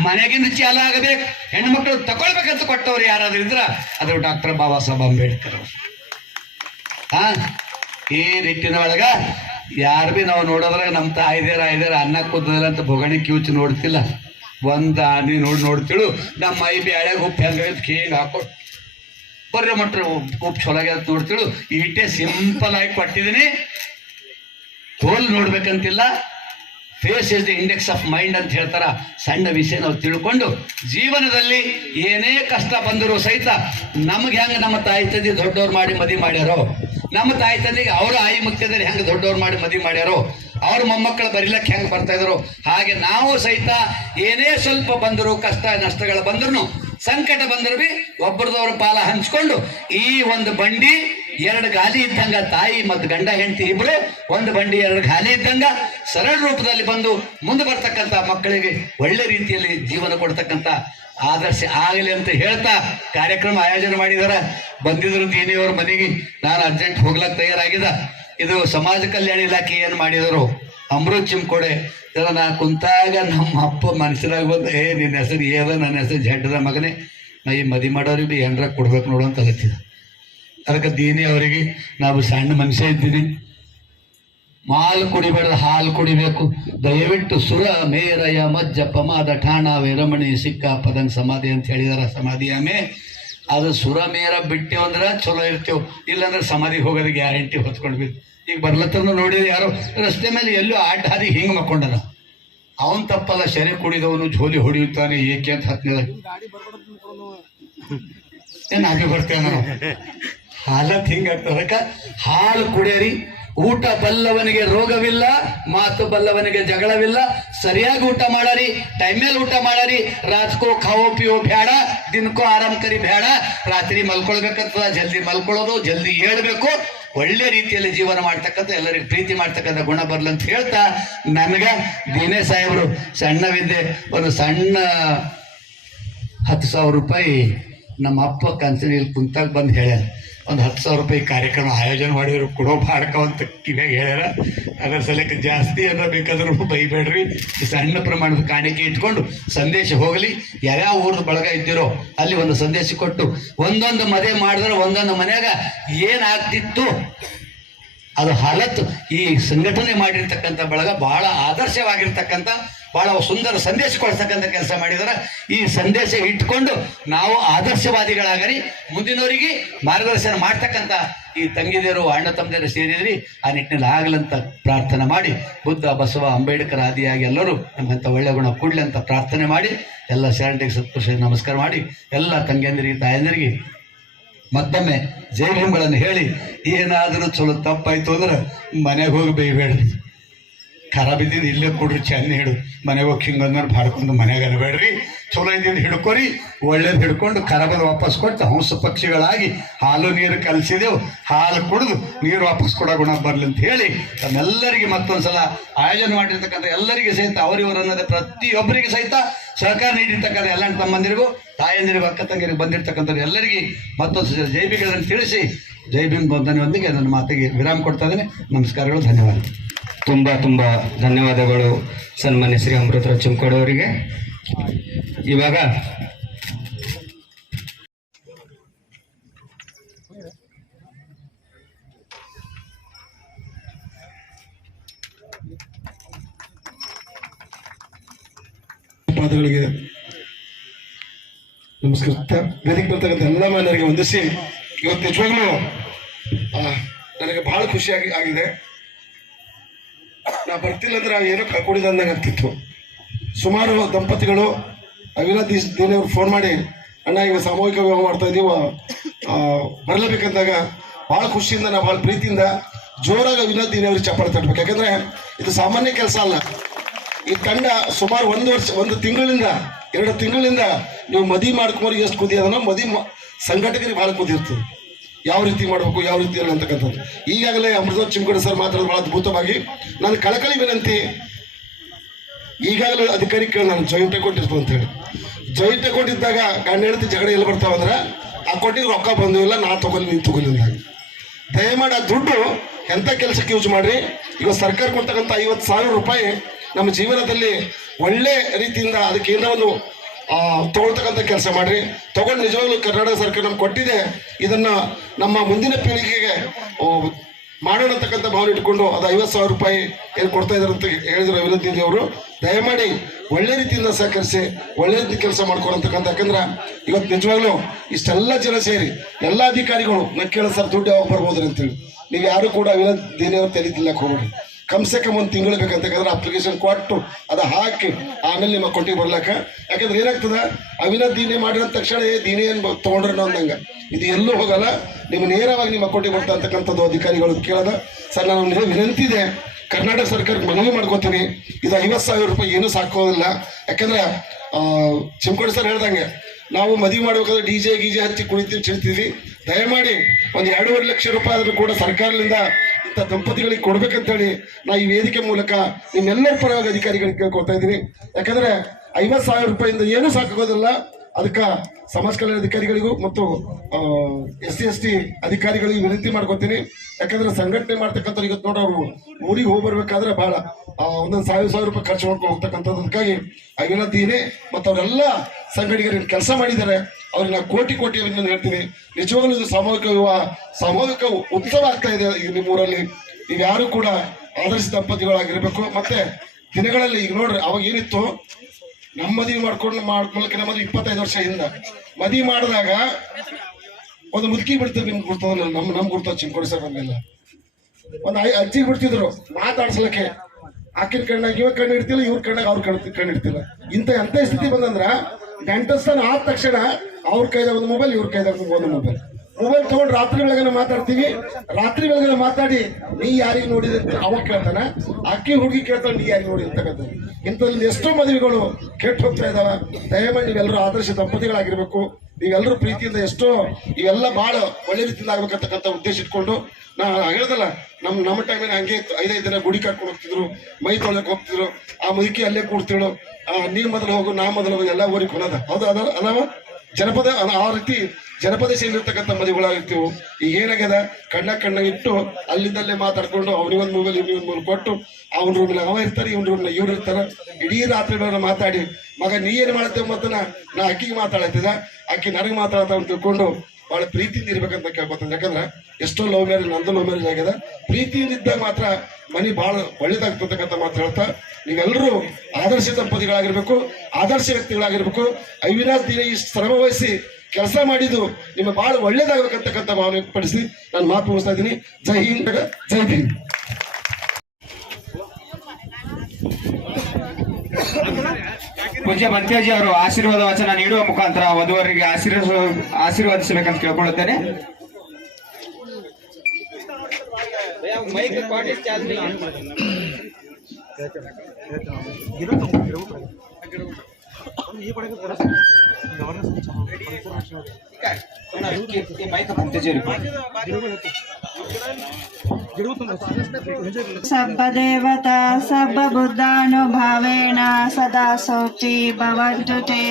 ಮನೆಗಿಂದ ಚಾಲು ಆಗಬೇಕು ಹೆಣ್ಣು ಮಕ್ಕಳು ತಗೊಳ್ಬೇಕಂತ ಕೊಟ್ಟವ್ರು ಯಾರಾದ್ರೂ ಇದ್ರ ಅದು ಡಾಕ್ಟರ್ ಬಾಬಾ ಸಾಹೇಬ್ ಅಂಬೇಡ್ಕರ್ ಅವರು ಈ ನಿಟ್ಟಿನ ಒಳಗ ಯಾರು ಬಿ ನಾವು ನೋಡಿದ್ರೆ ನಮ್ಮ ತಾಯಿದೇರ ಅನ್ನ ಕೂತದಿಲ್ಲ ಅಂತ ಬೊಗಣಿ ಕಿವುಚಿ ನೋಡ್ತಿಲ್ಲ ಒಂದ್ ಆನಿ ನೋಡ್ತಿಳು ನಮ್ಮ ಮೈ ಬಿ ಹಳೆಗೆ ಉಪ್ಪು ಹೆಂಗ ಕೇಗ್ ಹಾಕೊಟ್ಟು ಬರ್ರಿ ಮಟ್ರ ಉಪ್ಪು ಚೊಲಗೆ ಅಂತ ನೋಡ್ತಿಳು ಇಟ್ಟೆ ಸಿಂಪಲ್ ಆಗಿ ಕೊಟ್ಟಿದ್ದೀನಿ ತೋಲ್ ನೋಡ್ಬೇಕಂತಿಲ್ಲ face is the index of mind ಅಂತ ಹೇಳ್ತಾರ ಸಣ್ಣ ವಿಷಯ ನಾವು ತಿಳ್ಕೊಂಡು ಜೀವನದಲ್ಲಿ ಏನೇ ಕಷ್ಟ ಬಂದರೂ ಸಹಿತ ನಮ್ಗೆ ಹೆಂಗ ನಮ್ಮ ತಾಯಿ ತಂದೆ ದೊಡ್ಡವ್ರು ಮಾಡಿ ಮದುವೆ ಮಾಡ್ಯಾರೋ ನಮ್ಮ ತಾಯಿ ತಂದೆಗೆ ಅವ್ರ ಆಯಿ ಮುತ್ತೈದೆಯರು ಹೆಂಗೆ ದೊಡ್ಡವ್ರು ಮಾಡಿ ಮದುವೆ ಮಾಡ್ಯಾರೋ ಅವ್ರ ಮೊಮ್ಮಕ್ಕಳು ಬರಿಲಕ್ಕೆ ಹೆಂಗೆ ಬರ್ತಾ ಇದ್ರು ಹಾಗೆ ನಾವು ಸಹಿತ ಏನೇ ಸ್ವಲ್ಪ ಬಂದರು ಕಷ್ಟ ನಷ್ಟಗಳು ಬಂದ್ರು ಸಂಕಟ ಬಂದ್ರು ಬಿ ಒಬ್ಬರದವ್ರ ಪಾಲ ಹಂಚ್ಕೊಂಡು ಈ ಒಂದು ಬಂಡಿ 2 ಗಾಲಿ ಇದ್ದಂಗ ತಾಯಿ ಮತ್ತು ಗಂಡ ಹೆಂಡತಿ ಇಬ್ರು ಒಂದು ಬಂಡಿ 2 ಗಾಲಿ ಇದ್ದಂಗ ಸರಳ ರೂಪದಲ್ಲಿ ಬಂದು ಮುಂದೆ ಬರ್ತಕ್ಕಂಥ ಮಕ್ಕಳಿಗೆ ಒಳ್ಳೆ ರೀತಿಯಲ್ಲಿ ಜೀವನ ಕೊಡ್ತಕ್ಕಂಥ ಆದರ್ಶ ಆಗಲಿ ಅಂತ ಹೇಳ್ತಾ ಕಾರ್ಯಕ್ರಮ ಆಯೋಜನೆ ಮಾಡಿದಾರ ಬಂದಿದ್ರು ದೀನಿಯವ್ರ ಮನೆಗೆ ನಾನು ಅರ್ಜೆಂಟ್ ಹೋಗ್ಲಕ್ಕೆ ತಯಾರಾಗಿದ್ದ ಇದು ಸಮಾಜ ಕಲ್ಯಾಣ ಇಲಾಖೆ ಏನು ಮಾಡಿದರು ಅಮೃತ್ ಚಿಮ್ಕೋಡೆ ಇದರ ನಾ ಕುಂತಾಗ ನಮ್ಮ ಅಪ್ಪ ಮನುಷ್ಯರಾಗ ಬಂದು ನಿನ್ನ ಹೆಸರು ಏದ ನನ್ನ ಹೆಸರು ಜಡ್ಡದ ಮಗನೇ ನಾ ಈ ಮದಿ ಮಾಡೋರಿಗೆ ಬಿ ಏನಾರ ಕೊಡ್ಬೇಕು ನೋಡು ಅಂತ ಅಗತ್ತಿದ ಅದಕ್ಕೆ ದೀನಿ ಅವರಿಗೆ ನಾವು ಸಣ್ಣ ಮನುಷ್ಯ ಇದ್ದೀನಿ ಮಾಲ್ ಕುಡಿಬೇಡ ಹಾಲು ಕುಡಿಬೇಕು ದಯವಿಟ್ಟು ಸುರ ಮೇರಯ ಮಜ್ಜ ಪಮಾದ ಠಾಣ ವೈರಮಣಿ ಸಿಕ್ಕ ಪದಂಗ್ ಸಮಾಧಿ ಅಂತ ಹೇಳಿದಾರ ಸಮಾಧಿ ಆಮೆ ಅದು ಸುರ ಮೇರ ಬಿಟ್ಟೇವು ಅಂದ್ರೆ ಚಲೋ ಇರ್ತೇವೆ ಇಲ್ಲಾಂದ್ರೆ ಸಮಾಧಿಗೆ ಹೋಗೋದು ಗ್ಯಾರಂಟಿ ಹೊತ್ಕೊಂಡ್ಬೇಕು ಈಗ ಬರ್ಲತ್ತರನು ನೋಡಿದ್ರೆ ಯಾರೋ ರಸ್ತೆ ಮೇಲೆ ಎಲ್ಲೂ ಆಟ ಹಾದಿ ಹಿಂಗೆ ಮಕ್ಕೊಂಡನ ಅವನ್ ತಪ್ಪಲ್ಲ ಸೆರೆ ಕುಡಿದವನು ಝೋಲಿ ಹೊಡಿಯುತ್ತಾನೆ ಏಕೆ ಅಂತ ಹತ್ತನೇದ ಏನ್ ಹಾಗೆ ಬರ್ತೇವೆ ನಾವು ಹಾಲತ್ ಹಿಂಗಾಗ್ತದೆ ಅದಕ್ಕೆ ಹಾಲು ಕುಡಿಯರಿ ಊಟ ಬಲ್ಲವನಿಗೆ ರೋಗವಿಲ್ಲ ಮಾತು ಬಲ್ಲವನಿಗೆ ಜಗಳವಿಲ್ಲ ಸರಿಯಾಗಿ ಊಟ ಮಾಡರಿ ಟೈಮ್ ಮೇಲೆ ಊಟ ಮಾಡರಿ ರಾತ್ಕೋ ಖಾವೋ ಪಿಯೋ ಬೇಡ ದಿನಕ್ಕೂ ಆರಾಮ್ ಕರಿ ಬೇಡ ರಾತ್ರಿ ಮಲ್ಕೊಳ್ಬೇಕಂತ ಜಲ್ದಿ ಮಲ್ಕೊಳ್ಳೋದು ಜಲ್ದಿ ಹೇಳ್ಬೇಕು ಒಳ್ಳೆ ರೀತಿಯಲ್ಲಿ ಜೀವನ ಮಾಡ್ತಕ್ಕಂಥ ಎಲ್ಲರಿಗೂ ಪ್ರೀತಿ ಮಾಡ್ತಕ್ಕಂಥ ಗುಣ ಬರ್ಲಿ ಅಂತ ಹೇಳ್ತಾ ನನಗ ದಿನೇ ಸಾಹೇಬರು ಸಣ್ಣವಿದ್ದೆ ಒಂದು ಸಣ್ಣ 10,000 ರೂಪಾಯಿ ನಮ್ಮ ಅಪ್ಪ ಕನ್ಸನಿಯಲ್ಲಿ ಕುಂತಾಗ ಬಂದು ಹೇಳ್ಯಾರ ಒಂದು 10,000 ರೂಪಾಯಿ ಕಾರ್ಯಕ್ರಮ ಆಯೋಜನೆ ಮಾಡಿದ್ರು ಕೊಡೋ ಬಾಡ್ಕ ಅಂತ ಕಿವ್ಯಾಗ ಹೇಳ್ಯಾರ ಅದರ ಸಲಕ್ಕೆ ಜಾಸ್ತಿ ಅನ್ನ ಬೇಕಾದ್ರೂ ಬೈಬೇಡ್ರಿ ಸಣ್ಣ ಪ್ರಮಾಣದ ಕಾಣಿಕೆ ಇಟ್ಕೊಂಡು ಸಂದೇಶ ಹೋಗಲಿ ಯಾವ್ಯಾವ ಊರ್ದು ಬಳಗ ಇದ್ದಿರೋ ಅಲ್ಲಿ ಒಂದು ಸಂದೇಶ ಕೊಟ್ಟು ಒಂದೊಂದು ಮದುವೆ ಮಾಡಿದ್ರೆ ಒಂದೊಂದು ಮನ್ಯಾಗ ಏನಾಗ್ತಿತ್ತು ಅದು ಹಾಲತ್ತು ಈ ಸಂಘಟನೆ ಮಾಡಿರ್ತಕ್ಕಂಥ ಬಳಗ ಬಹಳ ಆದರ್ಶವಾಗಿರ್ತಕ್ಕಂಥ ಬಹಳ ಸುಂದರ ಸಂದೇಶ ಕೊಡ್ತಕ್ಕಂಥ ಕೆಲಸ ಮಾಡಿದಾರೆ ಈ ಸಂದೇಶ ಇಟ್ಕೊಂಡು ನಾವು ಆದರ್ಶವಾದಿಗಳಾಗರಿ ಮುಂದಿನವರಿಗೆ ಮಾರ್ಗದರ್ಶನ ಮಾಡ್ತಕ್ಕಂಥ ಈ ತಂಗಿದಿರು ಅಣ್ಣ ತಮ್ಮದಿರು ಸೇರಿದ್ರಿ ಆ ನಿಟ್ಟಿನಲ್ಲಿ ಆಗಲಂತ ಪ್ರಾರ್ಥನೆ ಮಾಡಿ ಬುದ್ಧ ಬಸವ ಅಂಬೇಡ್ಕರ್ ಆದಿಯಾಗಿ ಎಲ್ಲರೂ ನಮ್ಮಂಥ ಒಳ್ಳೆ ಗುಣ ಕೊಡ್ಲಿ ಅಂತ ಪ್ರಾರ್ಥನೆ ಮಾಡಿ ಎಲ್ಲ ಶರಣರಿಗೆ ಸತ್ಪುರುಷ ನಮಸ್ಕಾರ ಮಾಡಿ ಎಲ್ಲ ತಂಗಿಯಂದಿರಿಗೆ ತಾಯಂದಿರಿಗೆ ಮತ್ತೊಮ್ಮೆ ಜೈ ಭೀಮ್ಗಳನ್ನು ಹೇಳಿ ಏನಾದರೂ ಚಲೋ ತಪ್ಪಾಯ್ತು ಅಂದ್ರೆ ಮನೆಗೆ ಹೋಗಿ ಬೈಬೇಡ್ರಿ ಖರಾಬ್ ಇದ್ದಿದ್ದು ಇಲ್ಲೇ ಕೊಡ್ರಿ, ಚೆನ್ನ ಹಿಡು ಮನೆಗೆ ಹೋಗಿ ಹಿಂಗಂದ್ರೆ ಬಾಡ್ಕೊಂಡು ಮನೆಗೆ ಅನ್ಬೇಡ್ರಿ, ಚಲೋ ಇದ್ದಿದ್ದು ಹಿಡ್ಕೊರಿ, ಒಳ್ಳೇದು ಹಿಡ್ಕೊಂಡು ಖರಾಬದ ವಾಪಸ್ ಕೊಟ್ಟು ಹಂಸ ಪಕ್ಷಿಗಳಾಗಿ ಹಾಲು ನೀರು ಕಲಿಸಿದೆವು, ಹಾಲು ಕುಡಿದು ನೀರು ವಾಪಸ್ ಕೊಡೋ ಗುಣ ಬರಲಿ ಅಂತ ಹೇಳಿ ತಮ್ಮೆಲ್ಲರಿಗೆ ಮತ್ತೊಂದ್ಸಲ ಆಯೋಜನೆ ಮಾಡಿರ್ತಕ್ಕಂಥ ಎಲ್ಲರಿಗೆ ಸಹಿತ ಅವರಿವರು ಅನ್ನೋದೇ ಪ್ರತಿಯೊಬ್ಬರಿಗೆ ಸಹಿತ ಸಹಕಾರ ನೀಡಿರ್ತಕ್ಕಂಥ ಎಲ್ಲ ತಮ್ಮಂದಿರಿಗೂ ತಾಯಂದಿರಿಗೂ ಅಕ್ಕ ತಂಗಿರಿಗೆ ಬಂದಿರ್ತಕ್ಕಂಥವ್ರು ಎಲ್ಲರಿಗೆ ಮತ್ತೊಂದು ಜೈ ಭೀಮ್ಗಳನ್ನು ತಿಳಿಸಿ ಜೈ ಭೀಮ್ ವಂದನೆಯೊಂದಿಗೆ ನನ್ನ ಮಾತಿಗೆ ವಿರಾಮ ಕೊಡ್ತಾ ಇದ್ದೇನೆ. ನಮಸ್ಕಾರಗಳು, ಧನ್ಯವಾದ. ತುಂಬ ತುಂಬ ಧನ್ಯವಾದಗಳು ಸನ್ಮಾನ್ಯ ಶ್ರೀ ಅಮೃತರಾವ್ ಚಿಮ್ಕೋಡ್ ಅವರಿಗೆ. ಇವಾಗ ಪಾದಗಳಿಗೆ ನಮಸ್ಕಾರ. ವೇದಿಕೆ ಬರ್ತಕ್ಕಂಥ ಎಲ್ಲ ಮಾನ್ಯರಿಗೆ ವಂದಿಸಿ, ಇವತ್ತು ನಿಜವಾಗ್ಲೂ ನನಗೆ ಬಹಳ ಖುಷಿಯಾಗಿ ಆಗಿದೆ. ನಾ ಬರ್ತಿಲ್ಲ ಅಂದ್ರೆ ಏನೋ ಕಳ್ಕೊಂಡಿದ್ದ ಅಂದಂಗೆ ಆಗ್ತಿತ್ತು. ಸುಮಾರು ದಂಪತಿಗಳು ಅವಿನಾಥ್ ದೇನಿಯವ್ರು ಫೋನ್ ಮಾಡಿ, ಅಣ್ಣ ಈಗ ಸಾಮೂಹಿಕ ವಿವಾಹ ಮಾಡ್ತಾ ಇದ್ದೀವ, ಬರಲೇಬೇಕಂದಾಗ ಭಾಳ ಖುಷಿಯಿಂದ, ನಾ ಭಾಳ ಪ್ರೀತಿಯಿಂದ ಜೋರಾಗಿ ಅವಿನಾಥ್ ದೇನಿಯವ್ರಿಗೆ ಚಪ್ಪಾಳೆ ತಟ್ಟಬೇಕು. ಯಾಕಂದ್ರೆ ಇದು ಸಾಮಾನ್ಯ ಕೆಲಸ ಅಲ್ಲ. ಈ ತಂಡ ಸುಮಾರು ಒಂದು ತಿಂಗಳಿಂದ 2 ತಿಂಗಳಿಂದ ನೀವು ಮದುವೆ ಮಾಡ್ಕೊಂಡ್ರಿಗೆ ಎಷ್ಟು ಕುದಿ ಅದನ್ನ ಮದುವೆ ಸಂಘಟಕರಿಗೆ ಭಾಳ ಕುದಿರ್ತದೆ, ಯಾವ ರೀತಿ ಮಾಡಬೇಕು ಯಾವ ರೀತಿ ಇಲ್ಲ ಅಂತಕ್ಕಂಥದ್ದು. ಈಗಾಗಲೇ ಅಮೃತರಾವ್ ಚಿಮ್ಕೋಡ್ ಸರ್ ಮಾತಾಡೋದು ಭಾಳ ಅದ್ಭುತವಾಗಿ. ನನ್ನ ಕಳಕಳಿ ವಿನಂತಿ, ಈಗಾಗಲೇ ಅಧಿಕಾರಿ ಕೇಳಿ ನಾನು ಜಾಯಿಂಟ್ ಅಕೌಂಟ್ ಇರ್ತದೆ ಅಂತ ಹೇಳಿ, ಜಾಯಿಂಟ್ ಅಕೌಂಟ್ ಇದ್ದಾಗ ಗಂಡ ಹೆಂಡತಿ ಜಗಳ ಎಲ್ಲಿ ಬರ್ತಾವಂದ್ರೆ ಅಕೌಂಟಿಗೆ ರೊಕ್ಕ ಬಂದು ಇಲ್ಲ, ನಾ ತಗೊಳ್ಳಿ ನೀನು ತಗೊಳ್ಳಿ ಅಂದಾಗ. ದಯಮಾಡಿ ಆ ದುಡ್ಡು ಎಂಥ ಕೆಲಸಕ್ಕೆ ಯೂಸ್ ಮಾಡ್ರಿ. ಈಗ ಸರ್ಕಾರ ಕೊಡ್ತಕ್ಕಂಥ 50,000 ರೂಪಾಯಿ ನಮ್ಮ ಜೀವನದಲ್ಲಿ ಒಳ್ಳೆ ರೀತಿಯಿಂದ ಅದಕ್ಕೆ ಏನೋ ಒಂದು ತಗೊಳ್ತಕ್ಕಂಥ ಕೆಲಸ ಮಾಡ್ರಿ. ತಗೊಂಡು ನಿಜವಾಗ್ಲೂ ಕರ್ನಾಟಕ ಸರ್ಕಾರ ನಮ್ಗೆ ಕೊಟ್ಟಿದೆ, ಇದನ್ನ ನಮ್ಮ ಮುಂದಿನ ಪೀಳಿಗೆಗೆ ಮಾಡೋಣ ಅಂತಕ್ಕಂಥ ಭಾವನೆ ಇಟ್ಕೊಂಡು ಅದು 50,000 ರೂಪಾಯಿ ಏನು ಕೊಡ್ತಾ ಇದ್ದಾರೆ ಅಂತ ಹೇಳಿದ್ರು ಅವಿನಾಥ್ ದೇನಿ ಅವರು. ದಯಮಾಡಿ ಒಳ್ಳೆ ರೀತಿಯಿಂದ ಸಹಕರಿಸಿ ಒಳ್ಳೆ ರೀತಿ ಕೆಲಸ ಮಾಡ್ಕೊಳಂತಕ್ಕಂಥ. ಯಾಕಂದ್ರೆ ಇವತ್ತು ನಿಜವಾಗ್ಲೂ ಇಷ್ಟೆಲ್ಲ ಜನ ಸೇರಿ ಎಲ್ಲ ಅಧಿಕಾರಿಗಳು ನಾನು ಕೇಳ ಸರ್ ದುಡ್ಡು ಯಾವಾಗ ಬರ್ಬೋದ್ರಿ ಅಂತೇಳಿ, ನೀವು ಯಾರು ಕೂಡ ಅವಿನಾಥ್ ದೇನಿ ಅವ್ರು ತಲೀತಿಲ್ಲಕ್ಕೆ ಹೋಗ್ಬೇಡಿ. ಕಮ್ಸೆ ಕಮ್ 1 ತಿಂಗಳು ಬೇಕಂತಕ್ಕಂದ್ರೆ ಅಪ್ಲಿಕೇಶನ್ ಕೊಟ್ಟು ಅದು ಹಾಕಿ ಆಮೇಲೆ ನಿಮ್ಮ ಅಕೌಂಟಿಗೆ ಬರ್ಲಾಕ. ಯಾಕಂದ್ರೆ ಏನಾಗ್ತದೆ, ಅವಿನಾಥ್ ದೇನಿ ಮಾಡಿದ ತಕ್ಷಣ ದೇನಿ ಏನು ತೊಗೊಂಡ್ರೆ ಅಂದಂಗೆ ಇದು ಎಲ್ಲೂ ಹೋಗಲ್ಲ, ನಿಮ್ಮ ನೇರವಾಗಿ ನಿಮ್ಮ ಅಕೌಂಟಿಗೆ ಬರ್ತಾ ಅಂತಕ್ಕಂಥದ್ದು ಅಧಿಕಾರಿಗಳು ಕೇಳದ. ಸರ್ ನಾನು ವಿನಂತಿ ಇದೆ, ಕರ್ನಾಟಕ ಸರ್ಕಾರಕ್ಕೆ ಮನವಿ ಮಾಡ್ಕೋತೀನಿ, ಇದು 50,000 ರೂಪಾಯಿ ಏನೂ ಸಾಕೋದಿಲ್ಲ. ಯಾಕಂದ್ರೆ ಚಿಮ್ಕೋಡ್ ಸರ್ ಹೇಳ್ದಂಗೆ ನಾವು ಮದುವೆ ಮಾಡ್ಬೇಕಾದ್ರೆ DJ ಗೀಜೆ ಹಚ್ಚಿ ಕುಳಿತೀವಿ ಚಿಡ್ತೀವಿ. ದಯಮಾಡಿ ಒಂದು 2.5 ಲಕ್ಷ ರೂಪಾಯಿ ಆದರೂ ಕೂಡ ಸರ್ಕಾರದಿಂದ ಇಂಥ ದಂಪತಿಗಳಿಗೆ ಕೊಡ್ಬೇಕಂತೇಳಿ ನಾ ಈ ವೇದಿಕೆ ಮೂಲಕ ನಿಮ್ಮೆಲ್ಲರ ಪರವಾಗಿ ಅಧಿಕಾರಿಗಳಿಗೆ ಕೇಳ್ಕೊಳ್ತಾ ಇದ್ದೀನಿ. ಯಾಕಂದ್ರೆ 50,000 ರೂಪಾಯಿಂದ ಏನೂ ಸಾಕಾಗೋದಿಲ್ಲ. ಅದಕ್ಕೆ ಸಮಾಜ ಕಲ್ಯಾಣ ಅಧಿಕಾರಿಗಳಿಗೂ ಮತ್ತು SC/ST ಅಧಿಕಾರಿಗಳಿಗೂ ವಿನಂತಿ ಮಾಡ್ಕೊತೀನಿ. ಯಾಕಂದ್ರೆ ಸಂಘಟನೆ ಮಾಡ್ತಕ್ಕಂಥ ಇವತ್ತು ನೋಡ ಅವರು ಊರಿಗೆ ಹೋಗಿ ಬರ್ಬೇಕಾದ್ರೆ ಬಹಳ ಒಂದೊಂದು 1,000 ರೂಪಾಯಿ ಖರ್ಚು ಮಾಡ್ಕೊಂಡು ಹೋಗ್ತಕ್ಕಂಥದ್ದು. ಅದಕ್ಕಾಗಿ ಅವಿನಾಥ್ ದೇನಿ ಮತ್ತು ಅವರೆಲ್ಲ ಸಂಘಟಕರು ಕೆಲಸ ಮಾಡಿದ್ದಾರೆ, ಅವ್ರಿಗೆ ನಾವು ಕೋಟಿ ಅಭಿನಂದನೆ ಹೇಳ್ತೀನಿ. ನಿಜವಾಗ್ಲೂ ಇದು ಸಾಮೂಹಿಕ ಉತ್ಸವ ಆಗ್ತಾ ಇದೆ ಈಗ ನಿಮ್ಮೂರಲ್ಲಿ. ಈಗ ಯಾರು ಕೂಡ ಆದರ್ಶ ದಂಪತಿಗಳಾಗಿರ್ಬೇಕು. ಮತ್ತೆ ದಿನಗಳಲ್ಲಿ ಈಗ ನೋಡ್ರಿ, ಅವಾಗ ಏನಿತ್ತು, ನಮ್ಮ ಮದುವೆ ಮಾಡ್ಕೊಳ್ಳಕ್ಕೆ ನಮ್ಮದು 25 ವರ್ಷ ಹಿಂದ ಮದುವೆ ಮಾಡಿದಾಗ ಒಂದು ಮುದುಕಿ ಬಿಡ್ತದೆ, ನಿಮ್ಗೆ ಗುರ್ತದ, ನಮ್ಗೆ ಗುರ್ತದ ಚಿಮ್ಕೋಡ್ ಸರ್ ನಮ್ಗೆಲ್ಲ ಒಂದು ಅಜ್ಜಿ ಬಿಡ್ತಿದ್ರು ಮಾತಾಡ್ಸ್ಲಕ್ಕೆ. ಆಕಿನ ಕಣ್ಣಾಗ ಇವಾಗ ಕಣ್ಣು ಇಡ್ತಿಲ್ಲ, ಇವ್ರ ಕಣ್ಣಾಗ ಅವ್ರ ಕಣ್ಣು ಇಡ್ತಿಲ್ಲ. ಎಂಥ ಸ್ಥಿತಿ ಬಂದಂದ್ರ ಗಂಟಸ್ಥಾನ ಆದ ತಕ್ಷಣ ಅವ್ರ ಕೈದಾಗ ಒಂದು ಮೊಬೈಲ್, ಇವ್ರ ಕೈದಾಗ ಒಂದು ಮೊಬೈಲ್ ತಗೊಂಡು ರಾತ್ರಿ ಬೆಳಗ್ಗೆ ಮಾತಾಡ್ತೀವಿ. ರಾತ್ರಿ ಬೆಳಗ್ಗೆ ಮಾತಾಡಿ ನೀ ಯಾರಿಗೆ ನೋಡಿದ್ರೆ ಅವಾಗ ಕೇಳ್ತಾನ, ಅಕ್ಕಿ ಹುಡುಗಿ ಕೇಳ್ತಾನೆ ನೀ ಯಾರಿಗೆ ನೋಡಿ ಅಂತಕ್ಕಂಥ. ಇಂಥಲ್ಲಿ ಎಷ್ಟೋ ಮದುವೆಗಳು ಕೆಟ್ಟು ಹೋಗ್ತಾ ಇದಾವ. ದಯಮಾಡಿ ನೀವೆಲ್ಲರೂ ಆದರ್ಶ ದಂಪತಿಗಳಾಗಿರ್ಬೇಕು. ನೀವೆಲ್ಲರೂ ಪ್ರೀತಿಯಿಂದ ಎಷ್ಟೋ ಇವೆಲ್ಲ ಬಹಳ ಒಳ್ಳೆ ರೀತಿಯಿಂದ ಆಗ್ಬೇಕಂತಕ್ಕಂಥ ಉದ್ದೇಶ ಇಟ್ಕೊಂಡು ನಾ ಹೇಳ್ದಲ್ಲ, ನಮ್ಮ ಟೈಮಿನ ಹಂಗೆ 5 ದಿನ ಗುಡಿ ಕರ್ಕೊಂಡು ಹೋಗ್ತಿದ್ರು, ಮೈ ತೊಳಕ್ ಹೋಗ್ತಿದ್ರು. ಆ ಮುದುಕಿ ಅಲ್ಲೇ ಕೂಡ್ತಿಳು, ನೀವ್ ಮೊದಲು ಹೋಗು ನಾ ಮೊದಲು ಹೋಗು, ಎಲ್ಲ ಊರಿಗೆ ಕೊನದ ಹೌದು ಅದಾವ ಜನಪದ. ಆ ರೀತಿ ಜನಪದ ಶೈಲಿ ಇರ್ತಕ್ಕಂಥ ಮದುವೆಗಳಾಗಿರ್ತೀವಿ. ಈಗ ಏನಾಗ್ಯದ, ಕಣ್ಣ ಇಟ್ಟು ಅಲ್ಲಿಂದಲ್ಲೇ ಮಾತಾಡ್ಕೊಂಡು ಅವನಿಗೊಂದು ಮೊಬೈಲ್ ಇವ್ನಿಗೊಂದು ಮೊಬೈಲ್ ಕೊಟ್ಟು ಅವ್ನ ರೂಮ್ನ ಅವ ಇರ್ತಾರೆ, ಇವ್ನ ರೂಮ್ನ ಇವ್ರು ಇರ್ತಾರ. ಇಡೀ ರಾತ್ರಿ ಮಾತಾಡಿ ಮಗ ನೀ ಏನು ಮಾಡ್ತೇವೆ ಮತ್ತು ನಾ ಅಕ್ಕಿಗೆ ಮಾತಾಡತ್ತಿದ, ಅಕ್ಕಿ ನನಗೆ ಮಾತಾಡ್ತಾ ಅಂತ ತಿಳ್ಕೊಂಡು ಭಾಳ ಪ್ರೀತಿಯಿಂದ ಇರ್ಬೇಕಂತ ಕೇಳ್ಕೊತಾನೆ. ಯಾಕಂದ್ರೆ ಎಷ್ಟೋ ಲವ್ ಮ್ಯಾರೇಜ್, ನಂದು ಲವ್ ಮ್ಯಾರೇಜ್ ಆಗ್ಯದ. ಪ್ರೀತಿಯಿಂದ ಇದ್ದಾಗ ಮಾತ್ರ ಮನೆ ಭಾಳ ಒಳ್ಳೇದಾಗ್ತಕ್ಕಂಥ ಮಾತು ಹೇಳ್ತಾ, ನೀವೆಲ್ಲರೂ ಆದರ್ಶ ದಂಪತಿಗಳಾಗಿರ್ಬೇಕು, ಆದರ್ಶ ವ್ಯಕ್ತಿಗಳಾಗಿರ್ಬೇಕು. ಅವಿನಾಥ್ ದೇನಿ ಈ ಶ್ರಮ ವಹಿಸಿ ಕೆಲಸ ಮಾಡಿದ್ದು ನಿಮಗೆ ಬಹಳ ಒಳ್ಳೇದಾಗಬೇಕಂತಕ್ಕಂಥ ಭಾವನೆ ಪಡಿಸಿ ನಾನು ಮಾತು ಮುಗಿಸ್ತಾ ಇದ್ದೀನಿ. ಜೈ ಹಿಂದ್, ಜೈ ಭೀಮ್. ಪೂಜ್ಯ ಬಂತ್ಯಾಜಿ ಅವರು ಆಶೀರ್ವಾದ ವಚನ ನೀಡುವ ಮುಖಾಂತರ ವಧುವರಿಗೆ ಆಶೀರ್ವಾದಿಸಬೇಕಂತ ಕೇಳ್ಕೊಳ್ಳುತ್ತೇನೆ. सर्वदेवता सर्वबुद्धानुभावेन सदा सोचि भवन्तु ते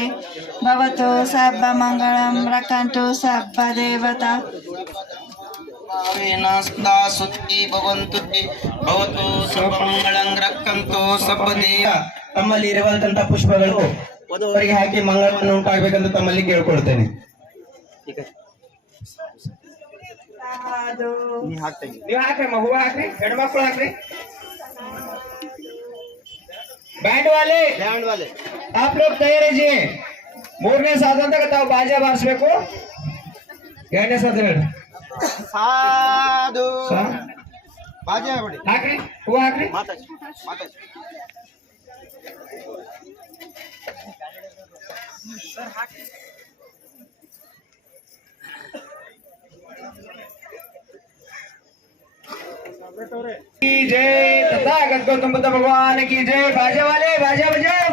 भवतु सर्वमङ्गलं रक्षन्तु सर्वदेवता सदा सुखी भವಂತು ಭವತು ಸರ್ವಮಂಗಳಂ ರಕ್ಷಂತು ಸರ್ವದೇವ. ತಮ್ಮಲ್ಲಿ ಇರುವಂತಹ ಪುಷ್ಪಗಳು ವಧುವರಿಗೆ ಹಾಕಿ ಮಂಗಳವನ್ನು ಉಂಟಾಗಬೇಕೆಂದು ತಮ್ಮಲ್ಲಿ ಕೇಳ್ಕೊಳ್ತೇನೆ. ನೀವು ಹಾಕ್ರಿ, ಮಗು ಹಾಕ್ರಿ, ಹೆಣ್ಮಕ್ಳು ಹಾಕ್ರಿ. ಬ್ಯಾಂಡ್ ವಾಲೆ ಆಪ್ ಲೋಗ್ ತಯಾರಿ ಜಿ. ಮೂರನೇ ಸಾಧ ಅಂತ ತಾವು ಬಾಜಾ ಬಾರಿಸ್ಬೇಕು. ಎರಡನೇ ಸಾಧ ಹೇಳಿ ಸಾಧು ಬಾಜಾ ಹಾಕ್ರಿ, ಹೂವು ಹಾಕ್ರಿ. की जय तथागत गौतम बुद्ध भगवान की जय. बाजा वाले बाजा बजाओ.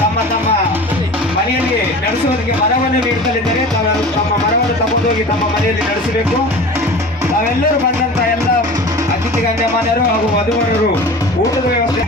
ತಮ್ಮ ತಮ್ಮ ಮನೆಯಲ್ಲಿ ನಡೆಸುವುದಕ್ಕೆ ಮರವನ್ನು ನೀಡುತ್ತಲಿದ್ದಾರೆ. ತಾವೆಲ್ಲರೂ ತಮ್ಮ ಮರವನ್ನು ತಗೊಂಡೋಗಿ ತಮ್ಮ ಮನೆಯಲ್ಲಿ ನಡೆಸಬೇಕು. ತಾವೆಲ್ಲರೂ ಬಂದಂತ ಎಲ್ಲ ಅತಿಥಿ ಗಣ್ಯಮಾನ್ಯರು ಹಾಗೂ ವಧುವರರು ಊಟದ ವ್ಯವಸ್ಥೆ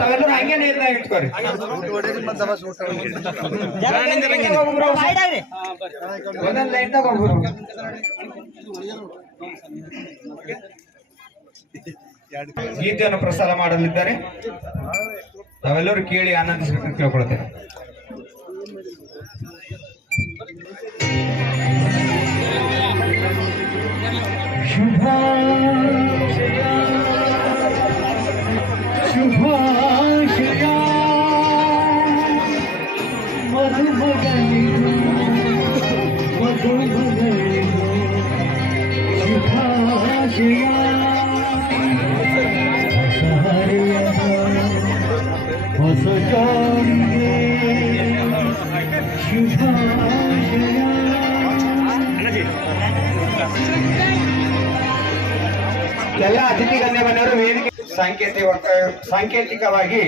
ತಾವೆಲ್ಲರೂ ಹಂಗೆ ನೀರ್ನ ಇಟ್ಕೋರಿ. ಒಂದೊಂದು ಲೈನ್ ತಗೋಗ್ರು. ಗೀತೆಯನ್ನು ಪ್ರಸಾರ ಮಾಡಲಿದ್ದಾರೆ. ತಾವೆಲ್ಲರೂ ಕೇಳಿ ಆನಂದಿಸಬೇಕಂತ ಕೇಳ್ಕೊಳ್ತೇನೆ. ಶುಭಾಶಯ ಮಧುಮಗಳಿಗೂ ಮಧುಮಗಳಿಗೂ ಶುಭಾಶಯ ಸಹರಿಯದ ಹೊಸ ಜಾರಿಗೆ ಶುಭಾಶಯ. ಎಲ್ಲ ಅತಿಥಿ ಗಣ್ಯಮಾನ್ಯರು ವೇದಿಕೆ ಸಾಂಕೇತಿಕವಾಗಿ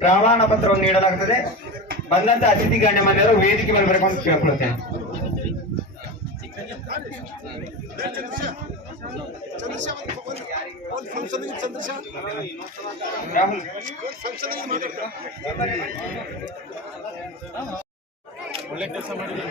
ಪ್ರಮಾಣ ಪತ್ರವನ್ನು ನೀಡಲಾಗುತ್ತದೆ. ಬಂದಂತ ಅತಿಥಿ ಗಣ್ಯಮಾನ್ಯರು ವೇದಿಕೆ ಮೇಲೆ ಬರಬೇಕು ಅಂತ ಕೇಳ್ಕೊಳ್ತೇನೆ. ಒಳ್ಳೆ ಕೆಲಸ ಮಾಡಿದ್ರೆ